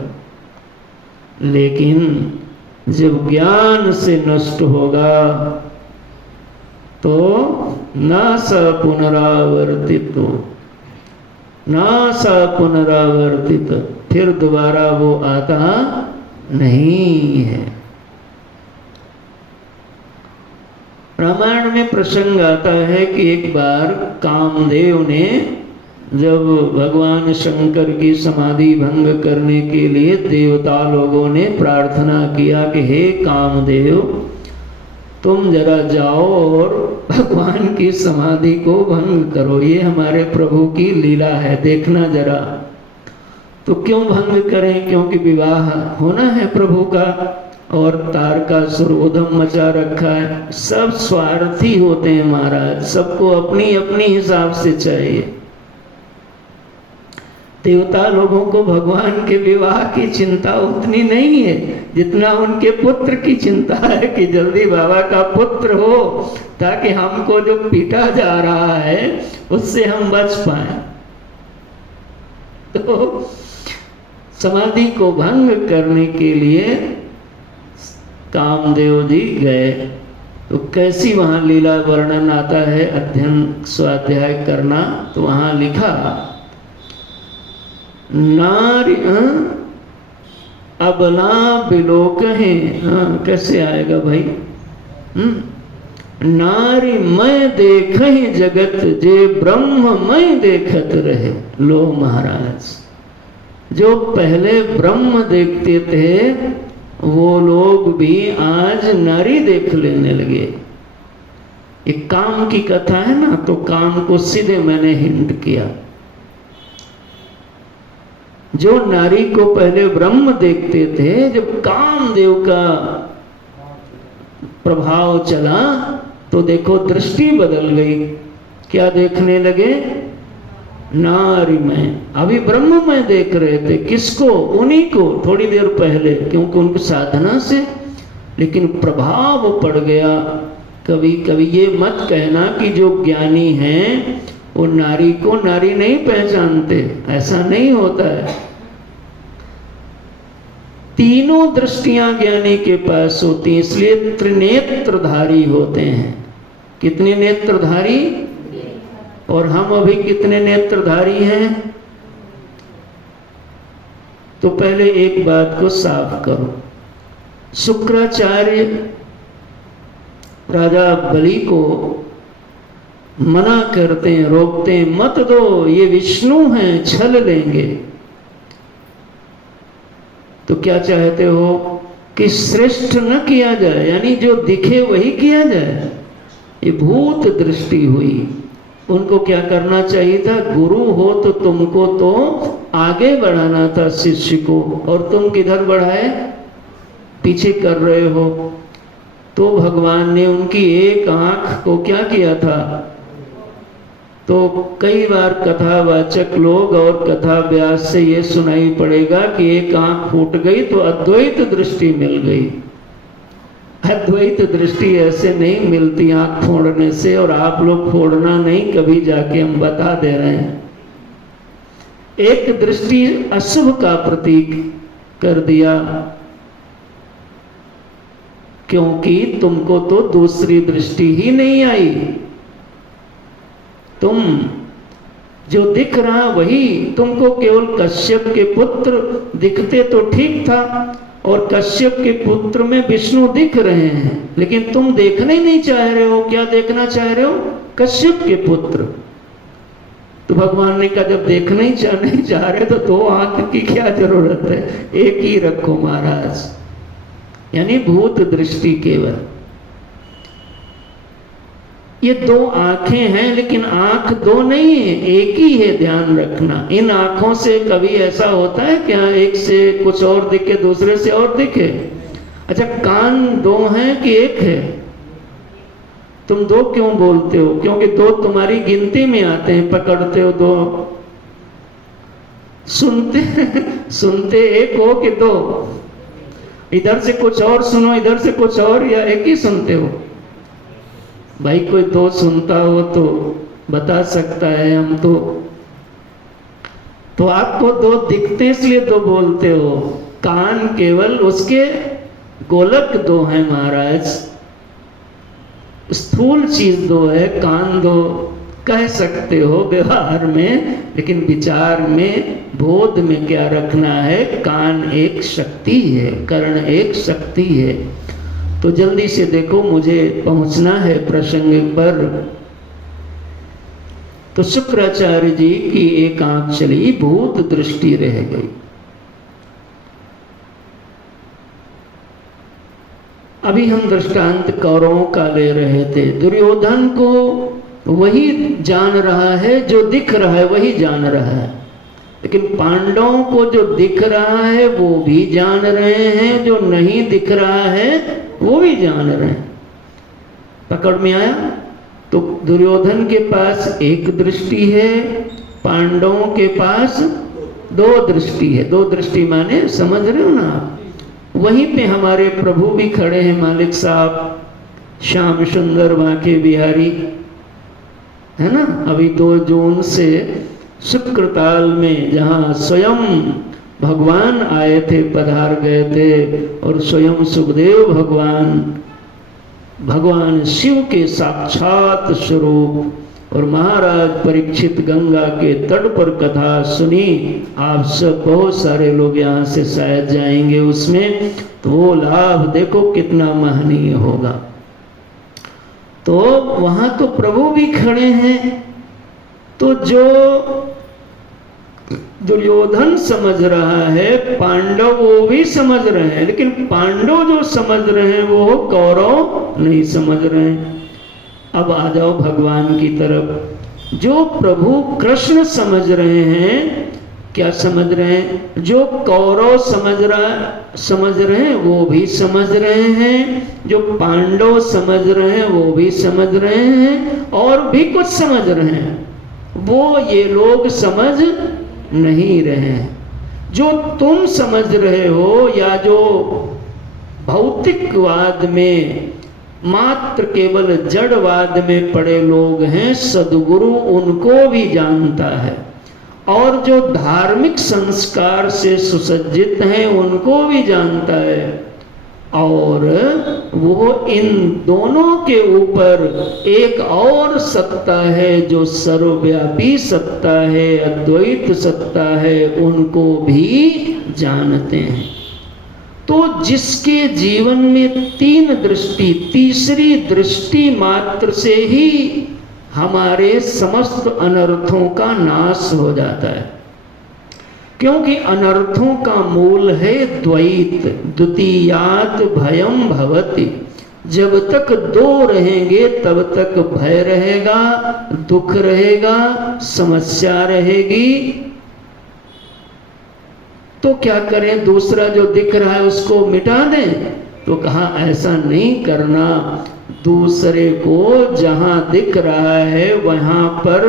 लेकिन जब ज्ञान से नष्ट होगा तो न स पुनरावर्तित, न स पुनरावर्तित, फिर दोबारा वो आता नहीं है। रामायण में प्रसंग आता है कि एक बार कामदेव ने जब भगवान शंकर की समाधि भंग करने के लिए देवता लोगों ने प्रार्थना किया कि हे कामदेव, तुम जरा जाओ और भगवान की समाधि को भंग करो, ये हमारे प्रभु की लीला है, देखना जरा। तो क्यों भंग करें? क्योंकि विवाह होना है प्रभु का और तारकासुर उधम मचा रखा है। सब स्वार्थी होते हैं महाराज, सबको अपनी अपनी हिसाब से चाहिए। देवता लोगों को भगवान के विवाह की चिंता उतनी नहीं है जितना उनके पुत्र की चिंता है कि जल्दी बाबा का पुत्र हो, ताकि हमको जो पीटा जा रहा है उससे हम बच पाए। तो समाधि को भंग करने के लिए कामदेव जी गए। तो कैसी वहाँ लीला वर्णन आता है, अध्ययन स्वाध्याय करना। तो वहाँ लिखा, नारी अबला बिलोक है। कैसे आएगा भाई? नारी मैं देख जगत जे ब्रह्म मैं देखत रहे। लो महाराज, जो पहले ब्रह्म देखते थे वो लोग भी आज नारी देख लेने लगे। एक काम की कथा है ना, तो काम को सीधे मैंने हिंट किया। जो नारी को पहले ब्रह्म देखते थे, जब कामदेव का प्रभाव चला तो देखो दृष्टि बदल गई। क्या देखने लगे? नारी में। अभी ब्रह्म में देख रहे थे, किसको? उन्हीं को, थोड़ी देर पहले, क्योंकि उनकी साधना से, लेकिन प्रभाव पड़ गया। कभी कभी ये मत कहना कि जो ज्ञानी हैं वो नारी को नारी नहीं पहचानते, ऐसा नहीं होता है। तीनों दृष्टियां ज्ञानी के पास होती हैं, इसलिए त्रिनेत्रधारी होते हैं। कितने नेत्रधारी? और हम अभी कितने नेत्रधारी हैं? तो पहले एक बात को साफ करो। शुक्राचार्य राजा बलि को मना करते हैं, रोकते हैं, मत दो, ये विष्णु हैं, छल लेंगे। तो क्या चाहते हो कि श्रेष्ठ न किया जाए, यानी जो दिखे वही किया जाए। ये भूत दृष्टि हुई। उनको क्या करना चाहिए था? गुरु हो तो तुमको तो आगे बढ़ाना था शिष्य को, और तुम किधर बढ़ाए? पीछे कर रहे हो। तो भगवान ने उनकी एक आंख को क्या किया था? तो कई बार कथावाचक लोग और कथा व्यास से ये सुनाई पड़ेगा कि एक आंख फूट गई तो अद्वैत दृष्टि मिल गई। अद्वैत दृष्टि ऐसे नहीं मिलती आंख फोड़ने से, और आप लोग फोड़ना नहीं, कभी जाके हम बता दे रहे हैं। एक दृष्टि अशुभ का प्रतीक कर दिया, क्योंकि तुमको तो दूसरी दृष्टि ही नहीं आई। तुम जो दिख रहा वही तुमको, केवल कश्यप के पुत्र दिखते तो ठीक था, और कश्यप के पुत्र में विष्णु दिख रहे हैं, लेकिन तुम देखना ही नहीं चाह रहे हो। क्या देखना चाह रहे हो? कश्यप के पुत्र। तो भगवान ने कहा जब देखना ही नहीं चाह रहे तो दो आंख की क्या जरूरत है, एक ही रखो महाराज। यानी भूत दृष्टि केवल। ये दो आंखें हैं, लेकिन आंख दो नहीं है, एक ही है, ध्यान रखना। इन आंखों से कभी ऐसा होता है कि एक से कुछ और दिखे, दूसरे से और दिखे? अच्छा, कान दो हैं कि एक है? तुम दो क्यों बोलते हो? क्योंकि दो तुम्हारी गिनती में आते हैं, पकड़ते हो दो। सुनते एक हो कि दो? इधर से कुछ और सुनो, इधर से कुछ और, या एक ही सुनते हो? भाई कोई दो सुनता हो तो बता सकता है। हम तो आपको दो दिखते इसलिए दो बोलते हो। कान केवल उसके गोलक दो हैं महाराज, स्थूल चीज दो है। कान दो कह सकते हो व्यवहार में, लेकिन विचार में, बोध में क्या रखना है? कान एक शक्ति है, कर्ण एक शक्ति है। तो जल्दी से देखो, मुझे पहुंचना है प्रसंग पर। तो शुक्राचार्य जी की एक आंख चली, भूत दृष्टि रह गई। अभी हम दृष्टांत कौरवों का ले रहे थे। दुर्योधन को वही जान रहा है, जो दिख रहा है वही जान रहा है, लेकिन पांडवों को जो दिख रहा है वो भी जान रहे हैं, जो नहीं दिख रहा है वो भी जान रहे हैं। पकड़ में आया? तो दुर्योधन के पास एक दृष्टि है, पांडवों के पास दो दृष्टि है। दो दृष्टि माने समझ रहे हो ना आप? वहीं पे हमारे प्रभु भी खड़े हैं, मालिक साहब, श्याम सुंदर बांके बिहारी, है ना। अभी 2 जून से शुक्रताल में, जहाँ स्वयं भगवान आए थे, पधार गए थे, और स्वयं सुखदेव भगवान शिव के साक्षात स्वरूप, और महाराज परीक्षित गंगा के तट पर कथा सुनी। आप सब बहुत सारे लोग यहाँ से शायद जाएंगे उसमें, तो वो लाभ देखो कितना महनीय होगा। तो वहां तो प्रभु भी खड़े हैं। तो जो दुर्योधन समझ रहा है, पांडव वो भी समझ रहे हैं, लेकिन पांडव जो समझ रहे हैं वो कौरव नहीं समझ रहे हैं। अब आ जाओ भगवान की तरफ। जो प्रभु कृष्ण समझ रहे हैं क्या समझ रहे हैं? जो कौरव समझ रहे हैं वो भी समझ रहे हैं, जो पांडव समझ रहे हैं वो भी समझ रहे हैं, और भी कुछ समझ रहे हैं, वो ये लोग समझ नहीं रहे हैं। जो तुम समझ रहे हो, या जो भौतिकवाद में, मात्र केवल जड़वाद में पड़े लोग हैं, सद्गुरु उनको भी जानता है, और जो धार्मिक संस्कार से सुसज्जित हैं उनको भी जानता है, और वो इन दोनों के ऊपर एक और सत्ता है जो सर्वव्यापी सत्ता है, अद्वैत सत्ता है, उनको भी जानते हैं। तो जिसके जीवन में तीन दृष्टि, तीसरी दृष्टि मात्र से ही हमारे समस्त अनर्थों का नाश हो जाता है, क्योंकि अनर्थों का मूल है द्वैत। द्वितीयात् भयम भवति, जब तक दो रहेंगे तब तक भय रहेगा, दुख रहेगा, समस्या रहेगी। तो क्या करें? दूसरा जो दिख रहा है उसको मिटा दें? तो कहा ऐसा नहीं करना, दूसरे को जहां दिख रहा है वहां पर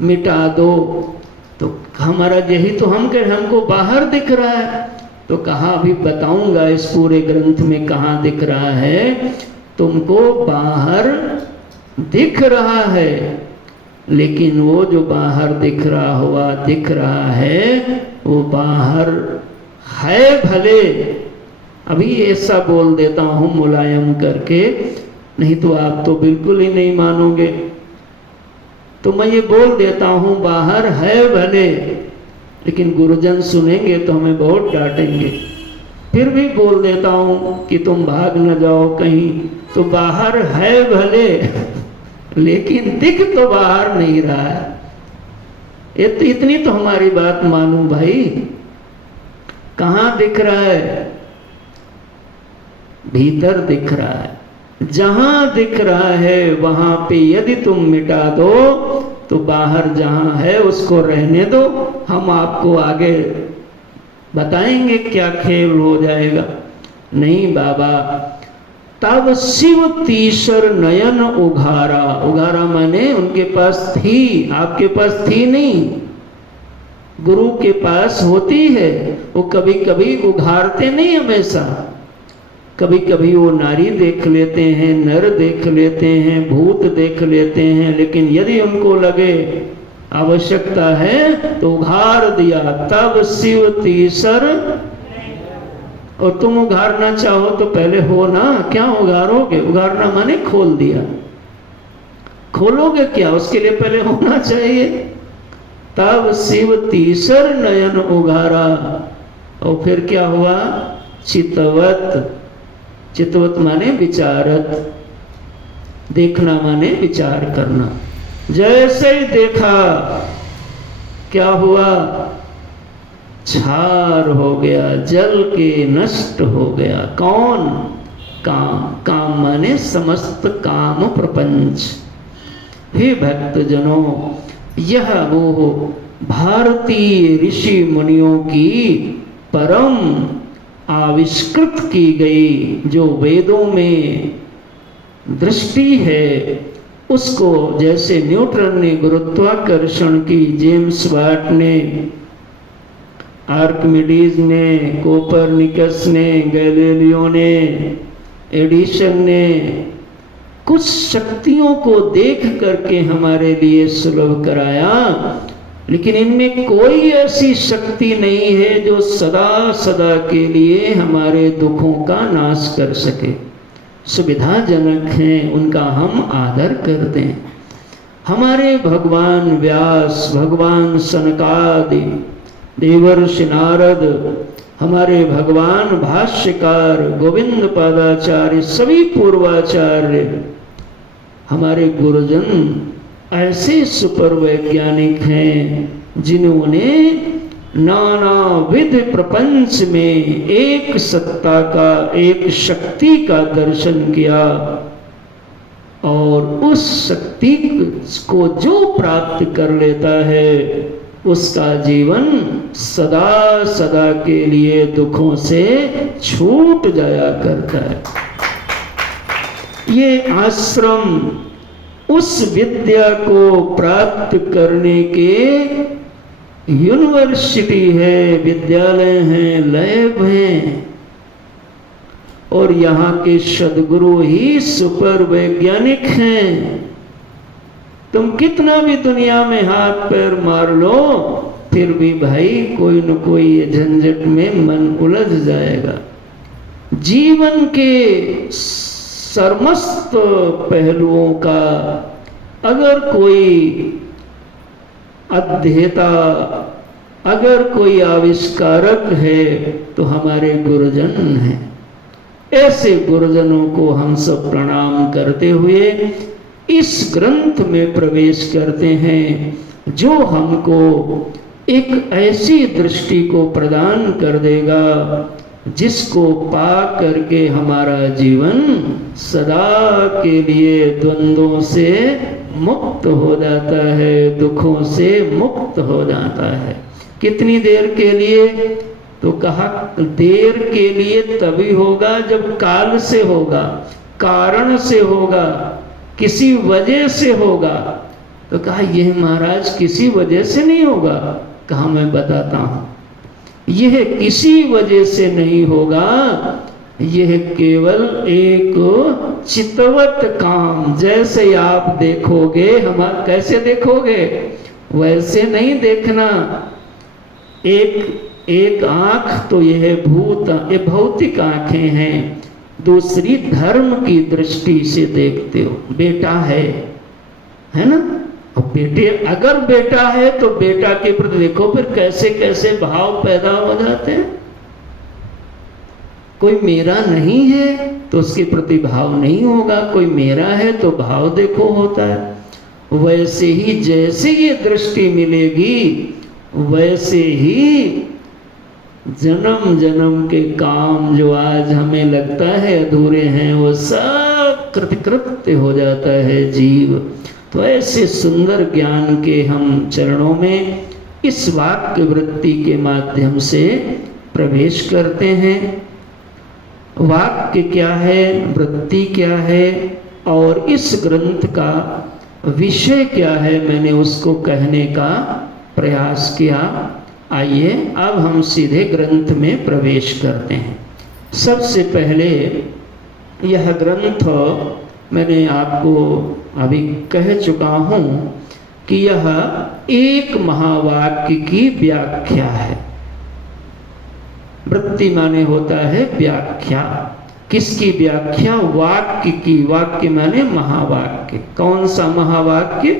मिटा दो। तो हमारा यही तो हमको बाहर दिख रहा है। तो कहा अभी बताऊंगा इस पूरे ग्रंथ में कहाँ दिख रहा है। तुमको बाहर दिख रहा है, लेकिन वो जो बाहर दिख रहा है वो बाहर है भले। अभी ऐसा बोल देता हूँ मुलायम करके, नहीं तो आप तो बिल्कुल ही नहीं मानोगे। तो मैं ये बोल देता हूँ बाहर है भले, लेकिन गुरुजन सुनेंगे तो हमें बहुत डांटेंगे। फिर भी बोल देता हूँ कि तुम भाग न जाओ कहीं। तो बाहर है भले, लेकिन दिख तो बाहर नहीं रहा है। ये तो इतनी तो हमारी बात मानो भाई। कहाँ दिख रहा है? भीतर दिख रहा है। जहां दिख रहा है वहां पे यदि तुम मिटा दो तो बाहर जहां है उसको रहने दो। हम आपको आगे बताएंगे क्या खेल हो जाएगा। नहीं बाबा, तब शिव तीसर नयन उघारा। उघारा माने उनके पास थी, आपके पास थी नहीं। गुरु के पास होती है, वो कभी कभी उघारते नहीं हमेशा। कभी कभी वो नारी देख लेते हैं, नर देख लेते हैं, भूत देख लेते हैं, लेकिन यदि उनको लगे आवश्यकता है तो उघार दिया। तब शिव तीसर, और तुम उघारना चाहो तो पहले हो ना, क्या उघारोगे? उघारना माने खोल दिया। खोलोगे क्या? उसके लिए पहले होना चाहिए। तब शिव तीसर नयन उघारा, और फिर क्या हुआ? चितवत। चितवत माने विचारत, देखना माने विचार करना। जैसे ही देखा क्या हुआ? छार हो गया, जल के नष्ट हो गया। कौन? काम। काम माने समस्त काम प्रपंच। हे भक्तजनों, यह वो भारतीय ऋषि मुनियों की परम आविष्कृत की गई जो वेदों में दृष्टि है, उसको जैसे न्यूटन ने गुरुत्वाकर्षण की, जेम्स वाट ने, आर्किमिडीज ने, कोपरनिकस ने, गैलीलियो ने, एडिसन ने कुछ शक्तियों को देख करके हमारे लिए सुलभ कराया, लेकिन इनमें कोई ऐसी शक्ति नहीं है जो सदा सदा के लिए हमारे दुखों का नाश कर सके। सुविधाजनक हैं, उनका हम आदर करते हैं। हमारे भगवान व्यास, भगवान सनकादि, देवर्षि नारद, हमारे भगवान भाष्यकार गोविंद पादाचार्य, सभी पूर्वाचार्य, हमारे गुरुजन ऐसे सुपर वैज्ञानिक हैं जिन्होंने नानाविध प्रपंच में एक सत्ता का, एक शक्ति का दर्शन किया, और उस शक्ति को जो प्राप्त कर लेता है उसका जीवन सदा सदा के लिए दुखों से छूट जाया करता है। ये आश्रम उस विद्या को प्राप्त करने के यूनिवर्सिटी है, विद्यालय हैं, लैब हैं, और यहाँ के सद्गुरु ही सुपर वैज्ञानिक हैं। तुम कितना भी दुनिया में हाथ पैर मार लो, फिर भी भाई कोई न कोई ये झंझट में मन उलझ जाएगा। जीवन के सर्मस्त पहलुओं का अगर कोई अध्येता, अगर कोई आविष्कारक है तो हमारे गुरुजन हैं। ऐसे गुरुजनों को हम सब प्रणाम करते हुए इस ग्रंथ में प्रवेश करते हैं जो हमको एक ऐसी दृष्टि को प्रदान कर देगा जिसको पा करके हमारा जीवन सदा के लिए द्वंद्वों से मुक्त हो जाता है, दुखों से मुक्त हो जाता है। कितनी देर के लिए? तो कहा देर के लिए तभी होगा जब काल से होगा, कारण से होगा, किसी वजह से होगा। तो कहा यह महाराज किसी वजह से नहीं होगा। कहा मैं बताता हूं, यह किसी वजह से नहीं होगा, यह केवल एक चितवत काम। जैसे आप देखोगे, हम कैसे देखोगे? वैसे नहीं देखना। एक आंख तो यह भौतिक आंखें हैं, दूसरी धर्म की दृष्टि से देखते हो। बेटा है ना? और बेटे, अगर बेटा है तो बेटा के प्रति देखो, फिर कैसे कैसे भाव पैदा हो जाते हैं। कोई मेरा नहीं है तो उसके प्रति भाव नहीं होगा, कोई मेरा है तो भाव देखो होता है। वैसे ही जैसे ये दृष्टि मिलेगी, वैसे ही जन्म जन्म के काम जो आज हमें लगता है अधूरे हैं, वो सब कृतकृत्य हो जाता है जीव। तो ऐसे सुंदर ज्ञान के हम चरणों में इस वाक्य वृत्ति के माध्यम से प्रवेश करते हैं। वाक्य क्या है, वृत्ति क्या है, और इस ग्रंथ का विषय क्या है, मैंने उसको कहने का प्रयास किया। आइए अब हम सीधे ग्रंथ में प्रवेश करते हैं। सबसे पहले यह ग्रंथ मैंने आपको अभी कह चुका हूँ कि यह एक महावाक्य की व्याख्या है। वृत्ति माने होता है व्याख्या। किसकी व्याख्या? वाक्य की। वाक्य माने महावाक्य। कौन सा महावाक्य?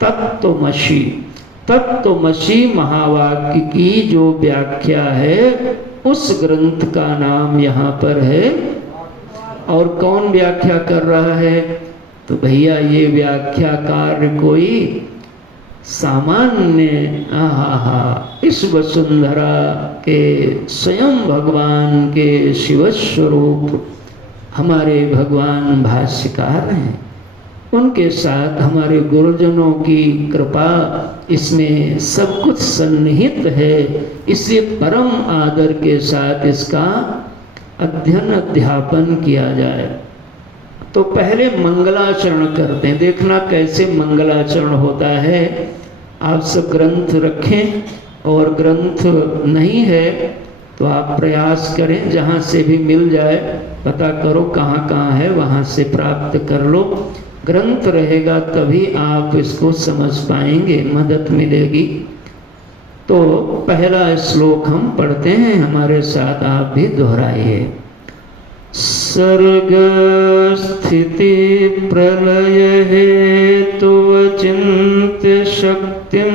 तत्त्वमसि। तत्त्वमसि महावाक्य की जो व्याख्या है, उस ग्रंथ का नाम यहाँ पर है। और कौन व्याख्या कर रहा है? तो भैया ये व्याख्या कार्य कोई सामान्य इस वसुंधरा के स्वयं भगवान के शिव स्वरूप हमारे भगवान भाष्यकार हैं। उनके साथ हमारे गुरुजनों की कृपा इसमें सब कुछ सन्निहित है। इसलिए परम आदर के साथ इसका अध्ययन अध्यापन किया जाए। तो पहले मंगलाचरण करते हैं। देखना कैसे मंगलाचरण होता है। आप सब ग्रंथ रखें, और ग्रंथ नहीं है तो आप प्रयास करें, जहाँ से भी मिल जाए पता करो कहाँ कहाँ है, वहाँ से प्राप्त कर लो। ग्रंथ रहेगा तभी आप इसको समझ पाएंगे, मदद मिलेगी। तो पहला श्लोक हम पढ़ते हैं, हमारे साथ आप भी दोहराइए। सर्ग स्थिति प्रलय हेतु चिन्त्य शक्तिं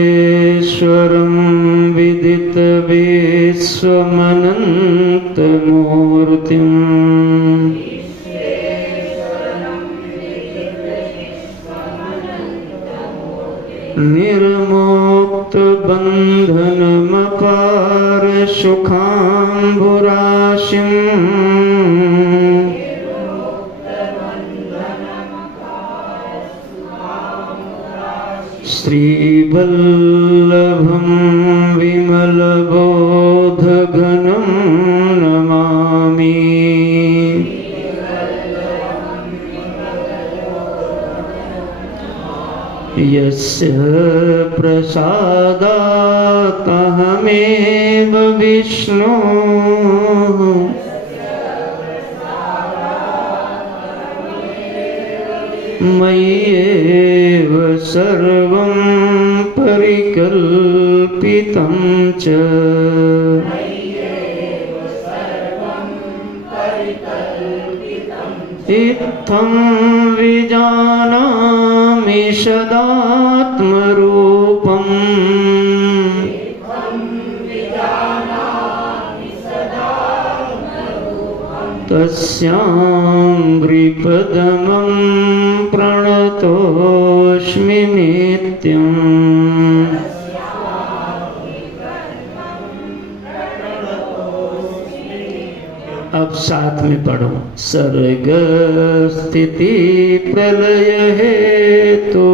विश्वेश्वरं विदित विश्वमनन्तमूर्तिम् निर्मुक्त बंधनमपार सुखाम्बुराशिम् श्रीवल्लभं विमलबोधघनं नमामि। यस्य प्रसादात् अहमेव विष्णुः मय्येव सर्वं परिकल्पितं च। इत्थं विजानामि सदात्मरूपम् तस्याङ्घ्रिपदमं प्रणतोऽस्मि नित्यम्। अब साथ में पढ़ो। सर्ग स्थिति प्रलय हेतुवचिन्त्य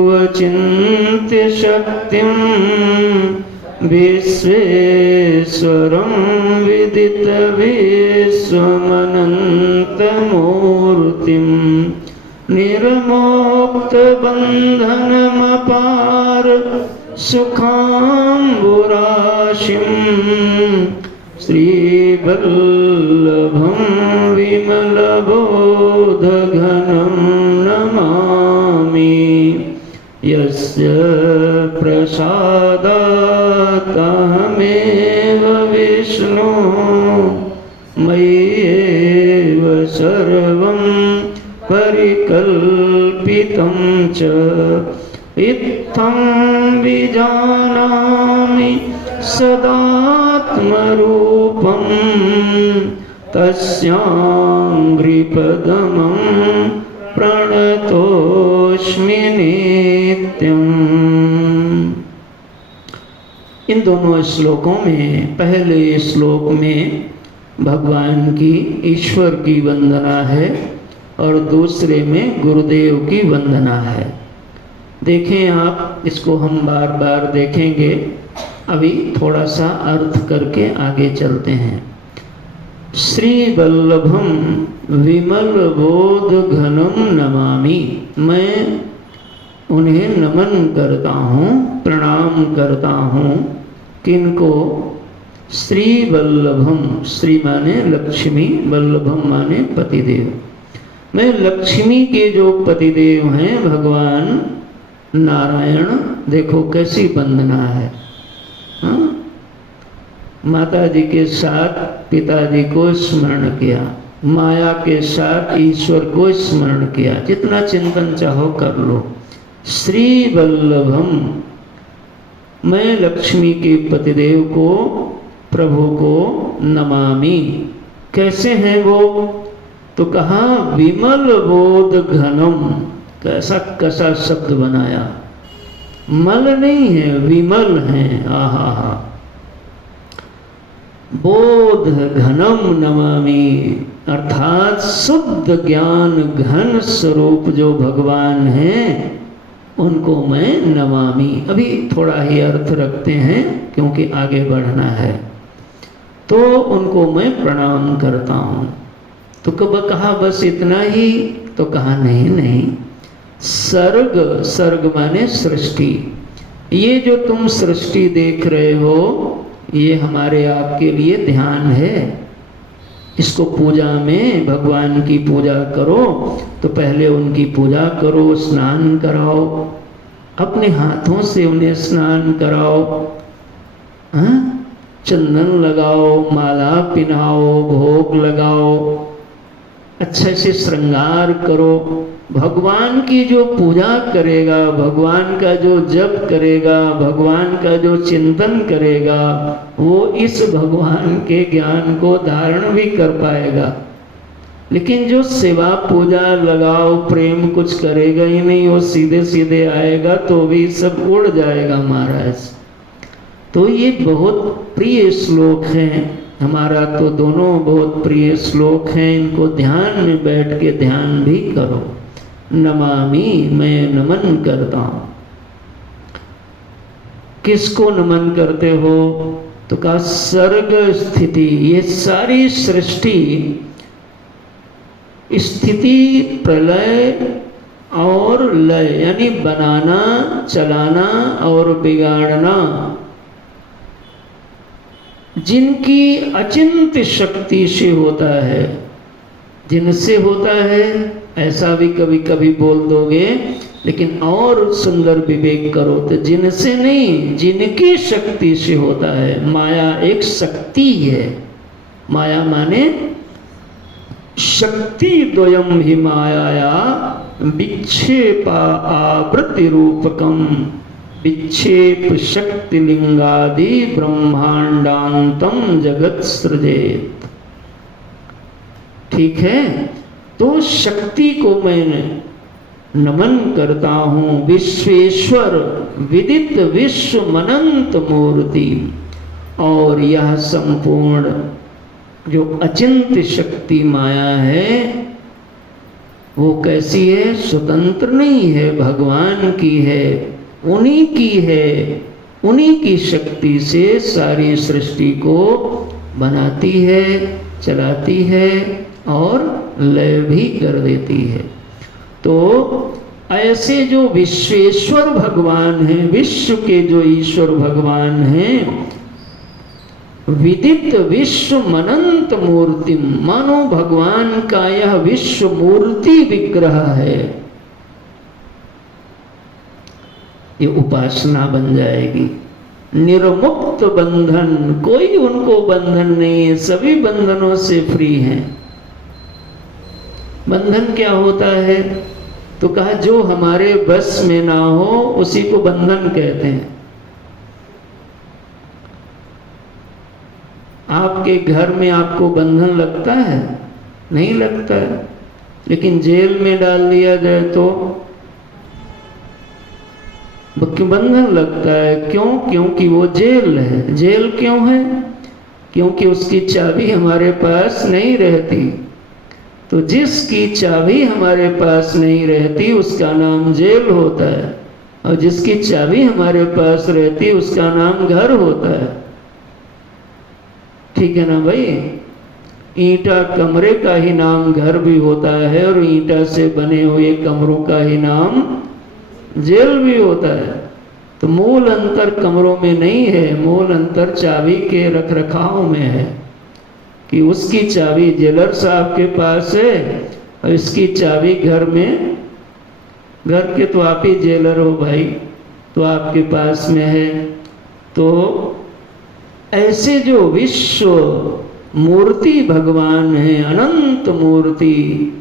शक्तिं विश्वेश्वरं विदित विश्वमनन्तमूर्तिं निर्मोक्तबन्धनमपार सुखाम्बुराशिं श्रीवल्लभं विमलबोधघनं नमामि। यस्य प्रसादात् अहमेव विष्णुः मय्येव सर्वं परिकल्पितं च। इत्थं विजानामि सदात्मरूपं तस्याङ्घ्रिपदमं प्रणतोऽस्मि नित्यम्। इन दोनों श्लोकों में पहले श्लोक में भगवान की ईश्वर की वंदना है और दूसरे में गुरुदेव की वंदना है। देखें आप, इसको हम बार बार देखेंगे। अभी थोड़ा सा अर्थ करके आगे चलते हैं। श्री वल्लभम विमल बोध घनम नमामि। मैं उन्हें नमन करता हूँ, प्रणाम करता हूँ। किनको? श्री वल्लभम। श्री माने लक्ष्मी, वल्लभम माने पतिदेव। मैं लक्ष्मी के जो पतिदेव हैं भगवान नारायण, देखो कैसी वंदना है। हाँ? माता जी के साथ पिताजी को स्मरण किया, माया के साथ ईश्वर को स्मरण किया। जितना चिंतन चाहो कर लो। श्री वल्लभम, मैं लक्ष्मी के पतिदेव को, प्रभु को नमामि। कैसे हैं वो? तो कहा विमल बोध घनम। कैसा कसा शब्द बनाया, मल नहीं है, विमल है। आहा हा। बोध घनम नमामि, अर्थात शुद्ध ज्ञान घन स्वरूप जो भगवान हैं उनको मैं नमामि। अभी थोड़ा ही अर्थ रखते हैं क्योंकि आगे बढ़ना है। तो उनको मैं प्रणाम करता हूँ। तो कब कहा बस इतना ही? तो कहा नहीं नहीं, सर्ग, सर्ग माने सृष्टि। ये जो तुम सृष्टि देख रहे हो ये हमारे आपके लिए ध्यान है। इसको पूजा में, भगवान की पूजा करो तो पहले उनकी पूजा करो, स्नान कराओ, अपने हाथों से उन्हें स्नान कराओ, चंदन लगाओ, माला पिनाओ, भोग लगाओ, अच्छे से श्रृंगार करो। भगवान की जो पूजा करेगा, भगवान का जो जप करेगा, भगवान का जो चिंतन करेगा, वो इस भगवान के ज्ञान को धारण भी कर पाएगा। लेकिन जो सेवा पूजा लगाओ प्रेम कुछ करेगा ही नहीं, वो सीधे सीधे आएगा तो भी सब उड़ जाएगा महाराज। तो ये बहुत प्रिय श्लोक हैं, हमारा तो दोनों बहुत प्रिय श्लोक हैं। इनको ध्यान में बैठ के ध्यान भी करो। नमामि, मैं नमन करता हूँ। किसको नमन करते हो? तो कहा सर्ग स्थिति, ये सारी सृष्टि, स्थिति, प्रलय और लय, यानी बनाना, चलाना और बिगाड़ना, जिनकी अचिंत्य शक्ति से होता है, जिनसे होता है, ऐसा भी कभी कभी बोल दोगे, लेकिन और सुंदर विवेक करो तो जिनसे नहीं, जिनकी शक्ति से होता है। माया एक शक्ति है। माया माने शक्ति द्वयम ही मायाया विक्षेपा आवृत्ति रूपकम विक्षेप शक्ति लिंगादि ब्रह्मांडांतम जगत सृजेत। ठीक है, तो शक्ति को मैं नमन करता हूँ। विश्वेश्वर विदित विश्व मनंत मूर्ति, और यह संपूर्ण जो अचिंत्य शक्ति माया है वो कैसी है? स्वतंत्र नहीं है, भगवान की है, उन्हीं की है। उन्हीं की शक्ति से सारी सृष्टि को बनाती है, चलाती है और लय भी कर देती है। तो ऐसे जो विश्वेश्वर भगवान हैं, विश्व के जो ईश्वर भगवान हैं, विदित विश्व मनंत मूर्ति, मानो भगवान का यह विश्व मूर्ति विग्रह है। ये उपासना बन जाएगी। निर्मुक्त बंधन, कोई उनको बंधन नहीं है, सभी बंधनों से फ्री हैं। बंधन क्या होता है? तो कहा जो हमारे बस में ना हो उसी को बंधन कहते हैं। आपके घर में आपको बंधन लगता है? नहीं लगता है। लेकिन जेल में डाल दिया जाए तो बंधन लगता है। क्यों? क्योंकि वो जेल है। जेल क्यों है? क्योंकि उसकी चाबी हमारे पास नहीं रहती। तो जिसकी चाबी हमारे पास नहीं रहती उसका नाम जेल होता है, और जिसकी चाबी हमारे पास रहती उसका नाम घर होता है। ठीक है ना भाई? ईंटा कमरे का ही नाम घर भी होता है, और ईंटा से बने हुए कमरों का ही नाम जेल भी होता है। तो मूल अंतर कमरों में नहीं है, मूल अंतर चाबी के रख रखाव में है, कि उसकी चाबी जेलर साहब के पास है और इसकी चाबी घर में, घर के तो आप ही जेलर हो भाई, तो आपके पास में है। तो ऐसे जो विश्व मूर्ति भगवान है, अनंत मूर्ति,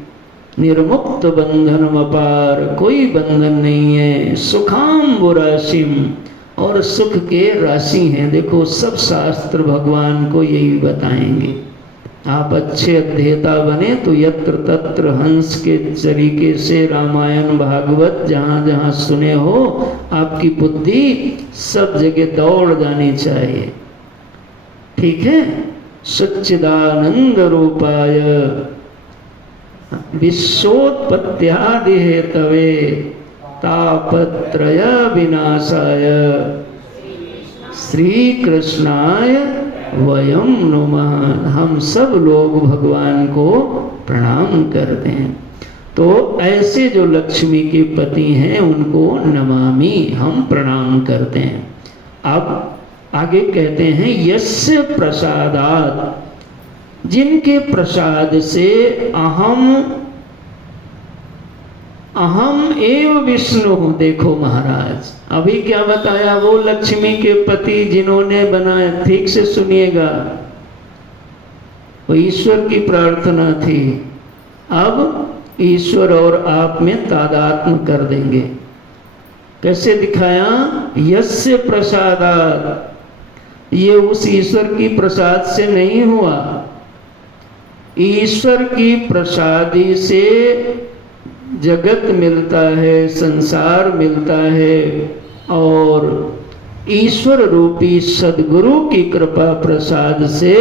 निर्मुक्त बंधन अपार, कोई बंधन नहीं है। सुखाम्बु राशिम, और सुख के राशि हैं। देखो सब शास्त्र भगवान को यही बताएंगे। आप अच्छे अध्येता बने तो यत्र तत्र हंस के तरीके से रामायण भागवत जहाँ जहाँ सुने हो, आपकी बुद्धि सब जगह दौड़ जानी चाहिए। ठीक है? सच्चिदानंद रूपाय विश्वोत्पत्त्यादि हेतवे तापत्रय विनाशाय श्री कृष्णाय वयम नमः। हम सब लोग भगवान को प्रणाम करते हैं। तो ऐसे जो लक्ष्मी के पति हैं उनको नमामि, हम प्रणाम करते हैं। अब आगे कहते हैं यस्य प्रसादात्, जिनके प्रसाद से अहम एव विष्णु। देखो महाराज, अभी क्या बताया? वो लक्ष्मी के पति जिन्होंने बनाया, ठीक से सुनिएगा, वो ईश्वर की प्रार्थना थी। अब ईश्वर और आप में तादात्म्य कर देंगे। कैसे दिखाया? यस्य प्रसादात्, ये उस ईश्वर की प्रसाद से नहीं हुआ, ईश्वर की प्रसादी से जगत मिलता है, संसार मिलता है, और ईश्वर रूपी सदगुरु की कृपा प्रसाद से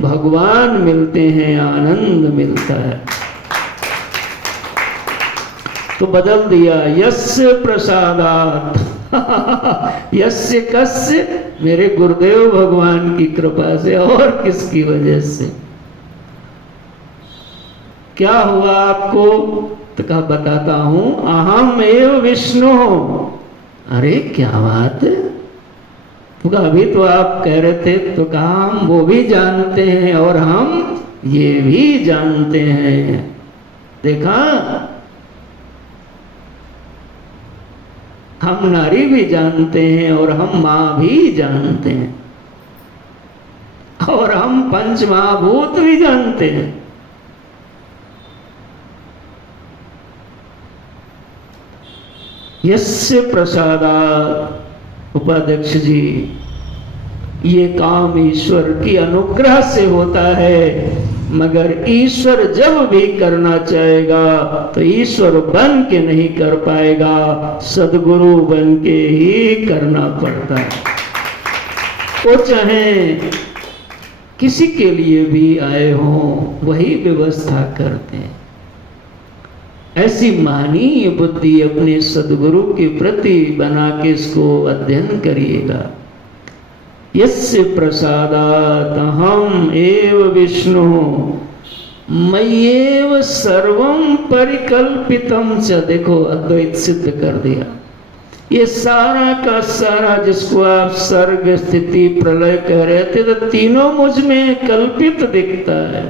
भगवान मिलते हैं, आनंद मिलता है। तो बदल दिया, यस्य प्रसादात् यस्य कस्य, मेरे गुरुदेव भगवान की कृपा से, और किसकी वजह से। क्या हुआ आपको? तो कहा बताता हूं, अहम एव विष्णु। अरे क्या बात है, तो कहा अभी तो आप कह रहे थे, तो कहा हम वो भी जानते हैं और हम ये भी जानते हैं। देखा, हम नारी भी जानते हैं और हम मां भी जानते हैं और हम पंच महाभूत भी जानते हैं। यस्य प्रसादात्, उपाध्यक्ष जी, ये काम ईश्वर की अनुग्रह से होता है, मगर ईश्वर जब भी करना चाहेगा तो ईश्वर बन के नहीं कर पाएगा, सदगुरु बन के ही करना पड़ता है। वो चाहे किसी के लिए भी आए हों, वही व्यवस्था करते हैं। ऐसी महनीय बुद्धि अपने सदगुरु के प्रति बना के इसको अध्ययन करिएगा। यस्य प्रसादात् अहम एव विष्णु मय्येव सर्वं परिकल्पितम् च। देखो, अद्वैत सिद्ध कर दिया। ये सारा का सारा जिसको आप सर्ग स्थिति प्रलय कह रहे थे, तो तीनों मुझ में कल्पित दिखता है।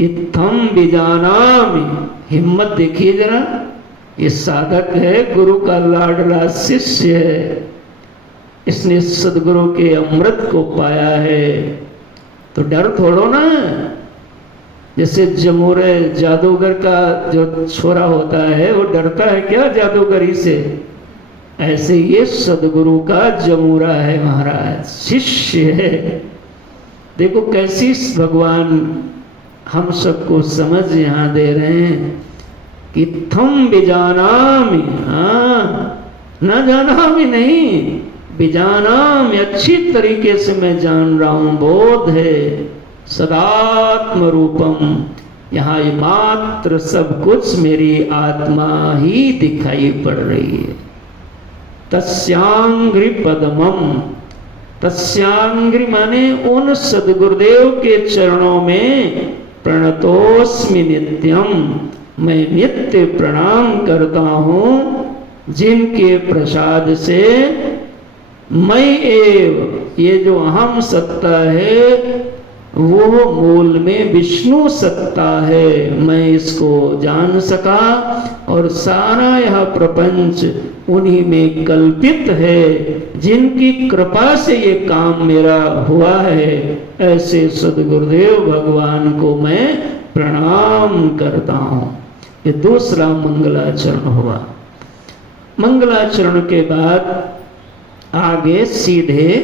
इत्थम विजानामि, हिम्मत देखिए जरा, ये साधक है, गुरु का लाडला शिष्य है, इसने सदगुरु के अमृत को पाया है, तो डर थोड़ो ना। जैसे जमूरे जादूगर का जो छोरा होता है वो डरता है क्या जादूगरी से, ऐसे ये सदगुरु का जमूरा है महाराज, शिष्य है। देखो कैसी भगवान हम सबको समझ यहाँ दे रहे हैं कि थम बिजानामि, न जानामि नहीं, बिजानामि, अच्छी तरीके से मैं जान रहा हूँ, बोध है। सदात्म रूपम, यहाँ ये मात्र सब कुछ मेरी आत्मा ही दिखाई पड़ रही है। तस्यांग्रि पद्मम, तस्यांग्रि माने उन सदगुरुदेव के चरणों में प्रणतोस्मि नित्यम, मैं नित्य प्रणाम करता हूँ, जिनके प्रसाद से मैं एव, ये जो अहम सत्ता है वो मूल में विष्णु सत्ता है, मैं इसको जान सका और सारा यह प्रपंच उन्हीं में कल्पित है, जिनकी कृपा से ये काम मेरा हुआ है। ऐसे सद्गुरुदेव भगवान को मैं प्रणाम करता हूँ। ये दूसरा मंगलाचरण हुआ। मंगलाचरण के बाद आगे सीधे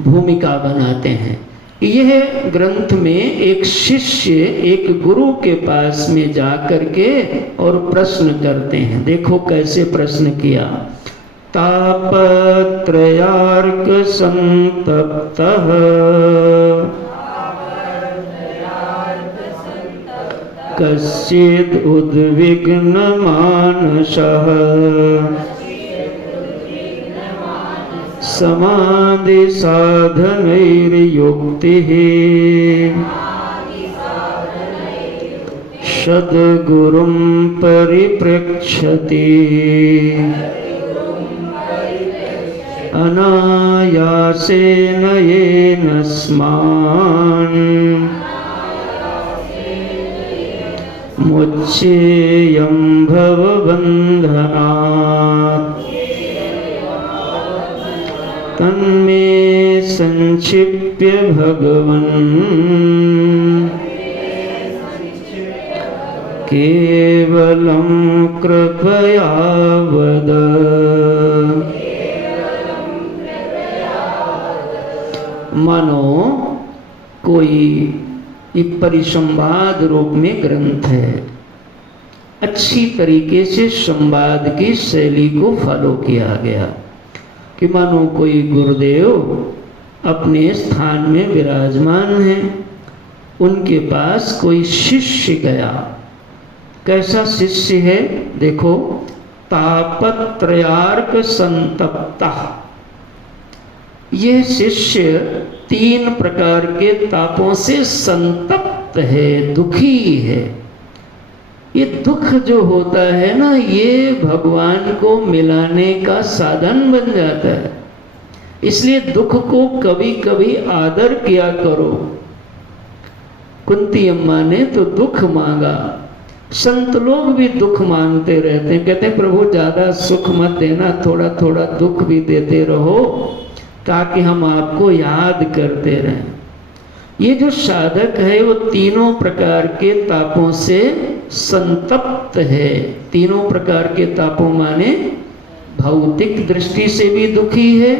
भूमिका बनाते हैं। यह ग्रंथ में एक शिष्य एक गुरु के पास में जा करके और प्रश्न करते हैं। देखो कैसे प्रश्न किया। तापत्रयार्क संतप्तः कश्चिद् उद्विग्न मानसः समाधि साधनैर्युक्तिः सद्गुरुं परिपृच्छति अनायासेन येन स्मान् मुच्येयं भवबन्धनात् तन्मे संक्षिप्य भगवन् केवलं कृपया वद। मानो कोई एक परिसंवाद रूप में ग्रंथ है, अच्छी तरीके से संवाद की शैली को फॉलो किया गया। कि मानो कोई गुरुदेव अपने स्थान में विराजमान हैं, उनके पास कोई शिष्य गया। कैसा शिष्य है? देखो, तापत्रयार्क संतप्ता। ये शिष्य 3 प्रकार के तापों से संतप्त है, दुखी है। ये दुख जो होता है ना, ये भगवान को मिलाने का साधन बन जाता है। इसलिए दुख को कभी कभी आदर किया करो। कुंती अम्मा ने तो दुख मांगा, संत लोग भी दुख मांगते रहते हैं। कहते हैं प्रभु ज्यादा सुख मत देना, थोड़ा थोड़ा दुख भी देते रहो ताकि हम आपको याद करते रहें। ये जो साधक है वो 3 प्रकार के तापों से संतप्त है। 3 प्रकार के तापों माने भौतिक दृष्टि से भी दुखी है,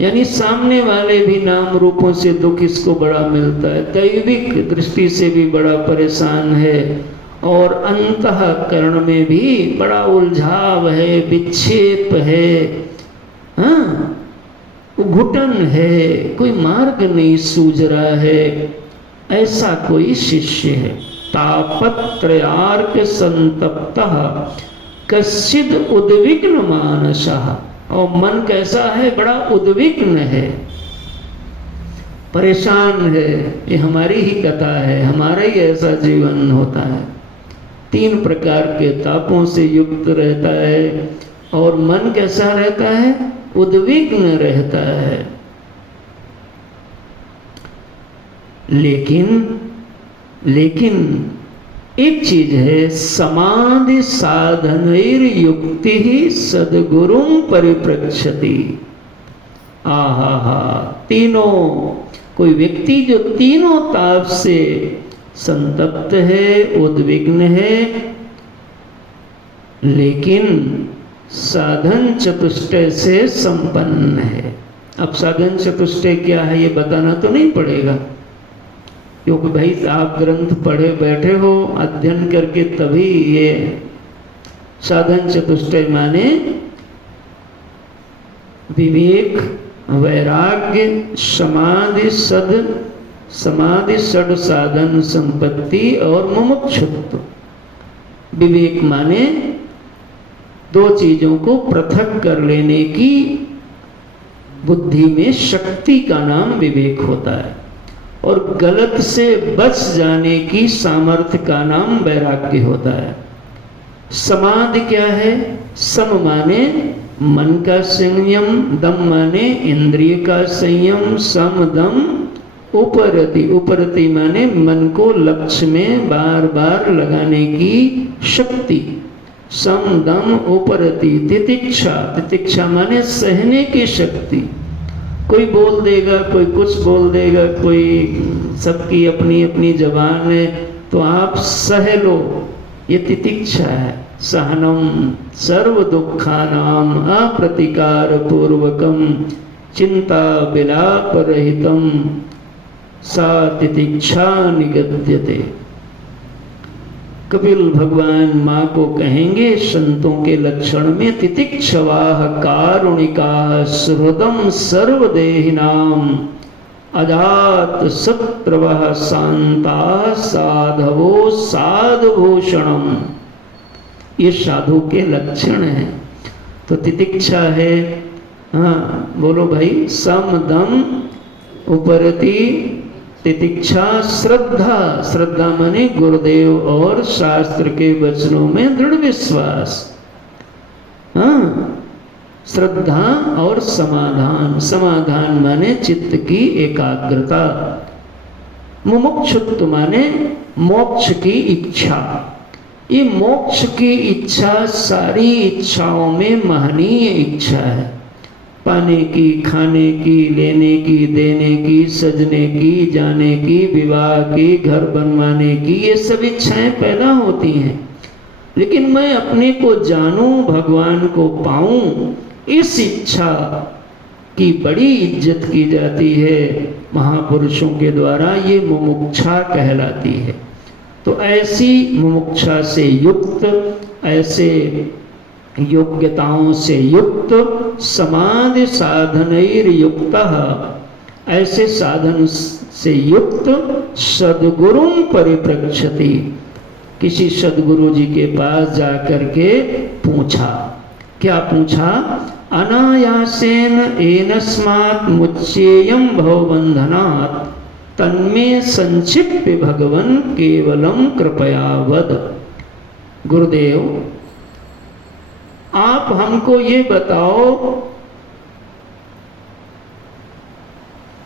यानी सामने वाले भी नाम रूपों से दुख इसको बड़ा मिलता है। दैविक दृष्टि से भी बड़ा परेशान है, और अंतःकरण में भी बड़ा उलझाव है, विक्षेप है, हाँ, घुटन है, कोई मार्ग नहीं सूझ रहा है। ऐसा कोई शिष्य है। तापत्रयार्क संतप्तः कश्चिद उद्विग्न मानसः। और मन कैसा है? बड़ा उद्विग्न है, परेशान है। ये हमारी ही कथा है, हमारा ही ऐसा जीवन होता है। 3 प्रकार के तापों से युक्त रहता है, और मन कैसा रहता है? उद्विग्न रहता है। लेकिन एक चीज है, समाधि साधनैर युक्ति ही सद्गुरुं परिप्रक्षति। आहा, तीनों, कोई व्यक्ति जो 3 ताप से संतप्त है, उद्विग्न है, लेकिन साधन चतुष्टय से संपन्न है। अब साधन चतुष्टय क्या है ये बताना तो नहीं पड़ेगा, क्योंकि भाई आप ग्रंथ पढ़े बैठे हो अध्ययन करके, तभी ये साधन चतुष्टय माने विवेक, वैराग्य, समाधि षड साधन संपत्ति और मुमुक्षुत्व। विवेक माने 2 चीजों को पृथक कर लेने की बुद्धि में शक्ति का नाम विवेक होता है, और गलत से बच जाने की सामर्थ्य का नाम वैराग्य होता है। समाधि क्या है? सम माने मन का संयम, दम माने इंद्रिय का संयम, सम दम उपरति। उपरति माने मन को लक्ष्य में बार बार लगाने की शक्ति। सम दम उपरति। तितिक्षा, तितिक्षा माने सहने की शक्ति। कोई बोल देगा, कोई कुछ बोल देगा, कोई, सबकी अपनी अपनी जबान है, तो आप सह लो, ये तितिक्षा है। सहनम सर्व दुखानाम अप्रतिकार पूर्वकम चिंता विलाप रहितम सा तितिक्षा निगद्यते। कपिल भगवान माँ को कहेंगे संतों के लक्षण में तितिक्षवाः कारुणिकाः सुहृदं सर्वदेहिनां अजात शत्रवः शान्ताः साधवो साधुभूषणम्। ये साधु के लक्षण हैं। तो तितिक्षा है, हाँ बोलो भाई, सम दम उपरति, तितिक्षा, श्रद्धा। श्रद्धा माने गुरुदेव और शास्त्र के वचनों में दृढ़ विश्वास। हाँ, श्रद्धा और समाधान। समाधान माने चित्त की एकाग्रता। मुमुक्षुत्व माने मोक्ष की इच्छा। ये मोक्ष की इच्छा सारी इच्छाओं में महनीय इच्छा है। पाने की, खाने की, लेने की, देने की, सजने की, जाने की, विवाह की, घर बनवाने की, ये सब इच्छाएं पैदा होती हैं। लेकिन मैं अपने को जानूं, भगवान को पाऊं, इस इच्छा की बड़ी इज्जत की जाती है महापुरुषों के द्वारा। ये मुमुक्षा कहलाती है। तो ऐसी मुमुक्षा से युक्त, ऐसे योग्यताओं से युक्त समाधि साधनैर युक्तः, ऐसे साधन से युक्त सद्गुरुं परिप्रच्छति, किसी सद्गुरु जी के पास जाकर के पूछा। क्या पूछा? अनायासेन एनस्मात् मुच्येयं भवबन्धनात् तन्मे संक्षिप्य भगवन् केवलं कृपया वद। गुरुदेव, आप हमको ये बताओ,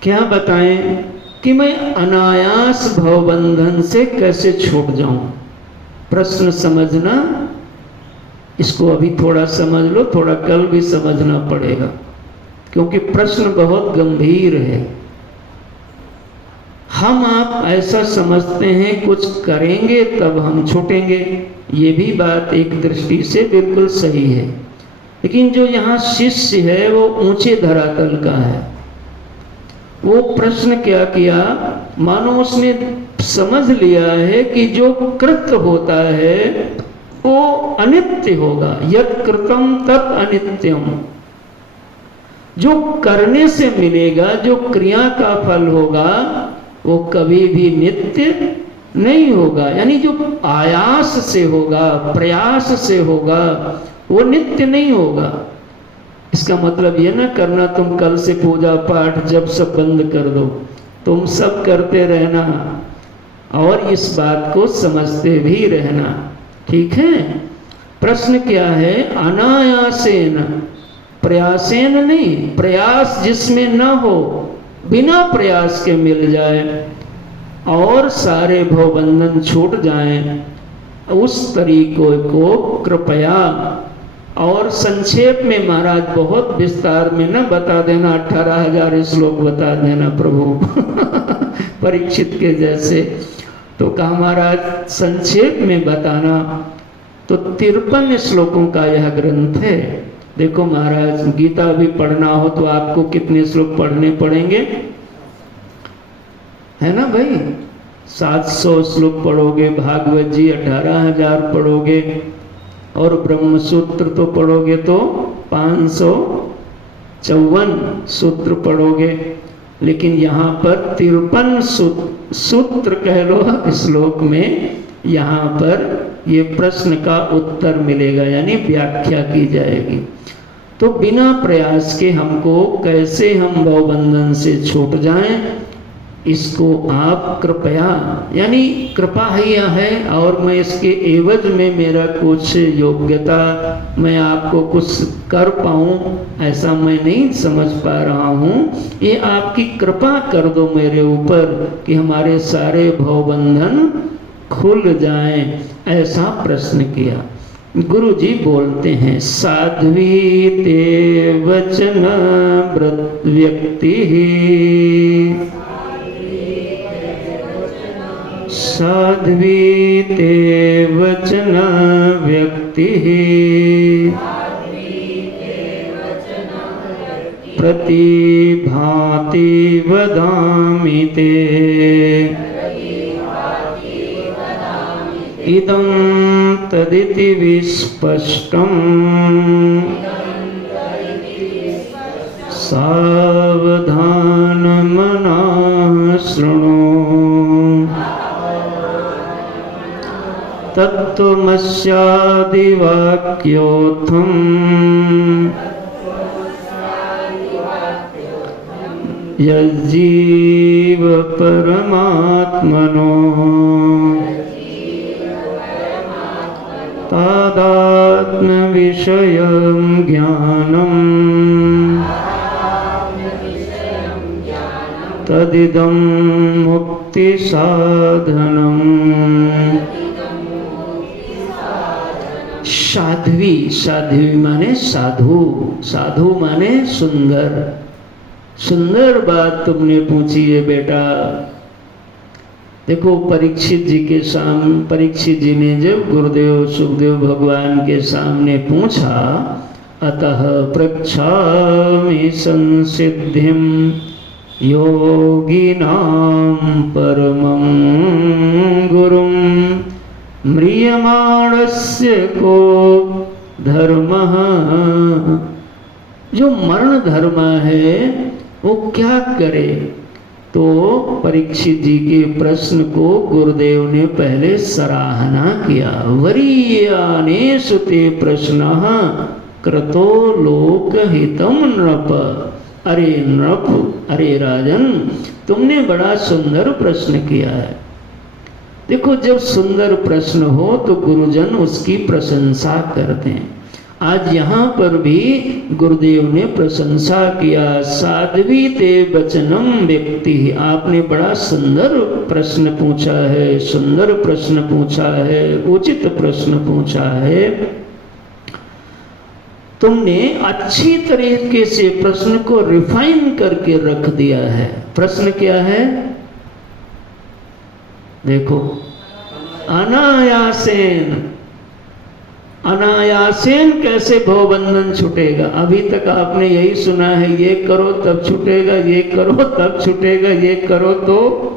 क्या बताएं कि मैं अनायास भवबंधन से कैसे छूट जाऊं? प्रश्न समझना, इसको अभी थोड़ा समझ लो, थोड़ा कल भी समझना पड़ेगा, क्योंकि प्रश्न बहुत गंभीर है। हम आप ऐसा समझते हैं कुछ करेंगे तब हम छूटेंगे, ये भी बात एक दृष्टि से बिल्कुल सही है, लेकिन जो यहाँ शिष्य है वो ऊंचे धरातल का है। वो प्रश्न क्या किया, मानो उसने समझ लिया है कि जो कृत होता है वो अनित्य होगा, यत् कृतम तत् अनित्यम। जो करने से मिलेगा, जो क्रिया का फल होगा, वो कभी भी नित्य नहीं होगा। यानी जो आयास से होगा, प्रयास से होगा, वो नित्य नहीं होगा। इसका मतलब ये ना करना तुम कल से पूजा पाठ जब सब बंद कर दो, तुम सब करते रहना और इस बात को समझते भी रहना, ठीक है। प्रश्न क्या है? अनायासेन, प्रयासेन नहीं, प्रयास जिसमें न हो, बिना प्रयास के मिल जाए और सारे भवबंधन छूट जाएं, उस तरीकों को कृपया और संक्षेप में महाराज, बहुत विस्तार में न बता देना, 18,000 श्लोक बता देना प्रभु परीक्षित के जैसे। तो कहा महाराज संक्षेप में बताना। तो 53 श्लोकों का यह ग्रंथ है। देखो महाराज, गीता भी पढ़ना हो तो आपको कितने श्लोक पढ़ने पड़ेंगे, है ना भाई? 700 श्लोक पढ़ोगे, भागवत जी 18,000 पढ़ोगे, और ब्रह्मसूत्र तो पढ़ोगे तो 554 सूत्र पढ़ोगे। लेकिन यहाँ पर 53 सूत्र कह लो श्लोक में, यहाँ पर ये प्रश्न का उत्तर मिलेगा, यानी व्याख्या की जाएगी। तो बिना प्रयास के हमको कैसे हम भवबंधन से छूट जाएं, इसको आप कृपया, यानी कृपा ही है, और मैं इसके एवज में मेरा कुछ योग्यता, मैं आपको कुछ कर पाऊं ऐसा मैं नहीं समझ पा रहा हूं। ये आपकी कृपा कर दो मेरे ऊपर कि हमारे सारे भवबंधन खुल जाएं, ऐसा प्रश्न किया। गुरु जी बोलते हैं, साध्वी ते वचन व्यक्ति, साध्वी ते वचन व्यक्ति, प्रतिभाति वदामि ते, इदं तदिति विस्पष्टं, सावधानमनः शृणु। तत्त्वमस्यादिवाक्योऽर्थं यज्जीव परमात्मनो, तादात्म्यविषयं ज्ञानम् तदिदं मुक्तिसाधनम्। साध्वी, साध्वी माने साधु, साधु माने सुंदर। सुंदर बात तुमने पूछी है बेटा। देखो परीक्षित जी के सामने, परीक्षित जी ने जब गुरुदेव सुखदेव भगवान के सामने पूछा, अतः पृच्छामि संसिद्धिं योगिनां परमं गुरुं, म्रियमाणस्य को धर्मः जो मरण धर्म है वो क्या करे? तो परीक्षित जी के प्रश्न को गुरुदेव ने पहले सराहना किया। वरीयानेषु ते प्रश्नः कृतो लोकहितं नृप। अरे नृप, अरे राजन, तुमने बड़ा सुंदर प्रश्न किया है। देखो, जब सुंदर प्रश्न हो तो गुरुजन उसकी प्रशंसा करते हैं। आज यहाँ पर भी गुरुदेव ने प्रशंसा किया। साध्वी ते वचनम व्यक्ति, आपने बड़ा सुंदर प्रश्न पूछा है, सुंदर प्रश्न पूछा है, उचित प्रश्न पूछा है। तुमने अच्छी तरीके से प्रश्न को रिफाइन करके रख दिया है। प्रश्न क्या है? देखो, अनायासेन, अनायासेन कैसे भवबंधन छूटेगा? अभी तक आपने यही सुना है, ये करो तब छूटेगा, ये करो तब छूटेगा, ये करो तो।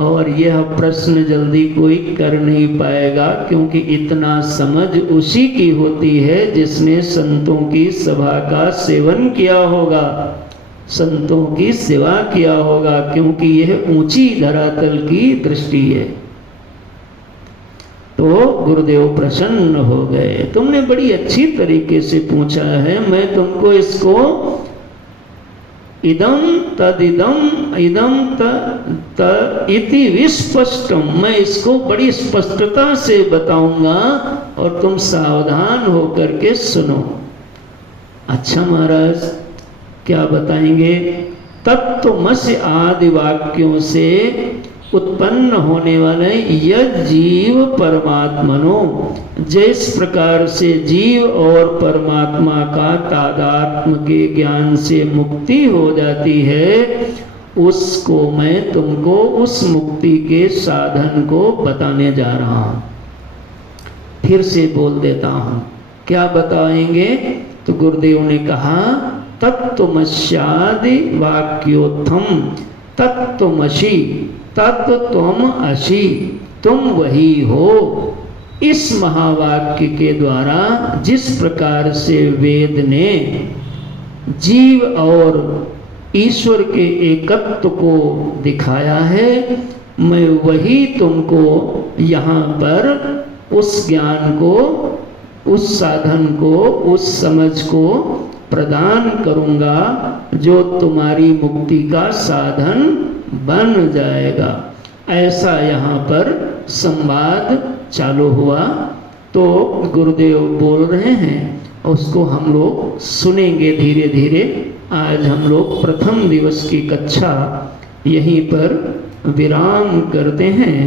और यह प्रश्न जल्दी कोई कर नहीं पाएगा, क्योंकि इतना समझ उसी की होती है जिसने संतों की सभा का सेवन किया होगा, संतों की सेवा किया होगा, क्योंकि यह ऊंची धरातल की दृष्टि है। तो गुरुदेव प्रसन्न हो गए। तुमने बड़ी अच्छी तरीके से पूछा है, मैं तुमको इसको इदम तदिदम इदम त इति विस्पष्टम, मैं इसको बड़ी स्पष्टता से बताऊंगा और तुम सावधान होकर के सुनो। अच्छा महाराज, क्या बताएंगे? तत्त्वमसि आदि वाक्यों से उत्पन्न होने वाले यद जीव परमात्मनो, जिस प्रकार से जीव और परमात्मा का तादात्म्य के ज्ञान से मुक्ति हो जाती है, उसको मैं तुमको उस मुक्ति के साधन को बताने जा रहा हूँ। फिर से बोल देता हूँ, क्या बताएंगे? तो गुरुदेव ने कहा, तत्त्वमस्यादि वाक्योत्थम, तत्त्वमसि, तत्त्वम असि, तुम वही हो। इस महावाक्य के द्वारा जिस प्रकार से वेद ने जीव और ईश्वर के एकत्व को दिखाया है, मैं वही तुमको यहाँ पर उस ज्ञान को, उस साधन को, उस समझ को प्रदान करूँगा जो तुम्हारी मुक्ति का साधन बन जाएगा। ऐसा यहाँ पर संवाद चालू हुआ। तो गुरुदेव बोल रहे हैं, उसको हम लोग सुनेंगे धीरे धीरे। आज हम लोग प्रथम दिवस की कक्षा यहीं पर विराम करते हैं।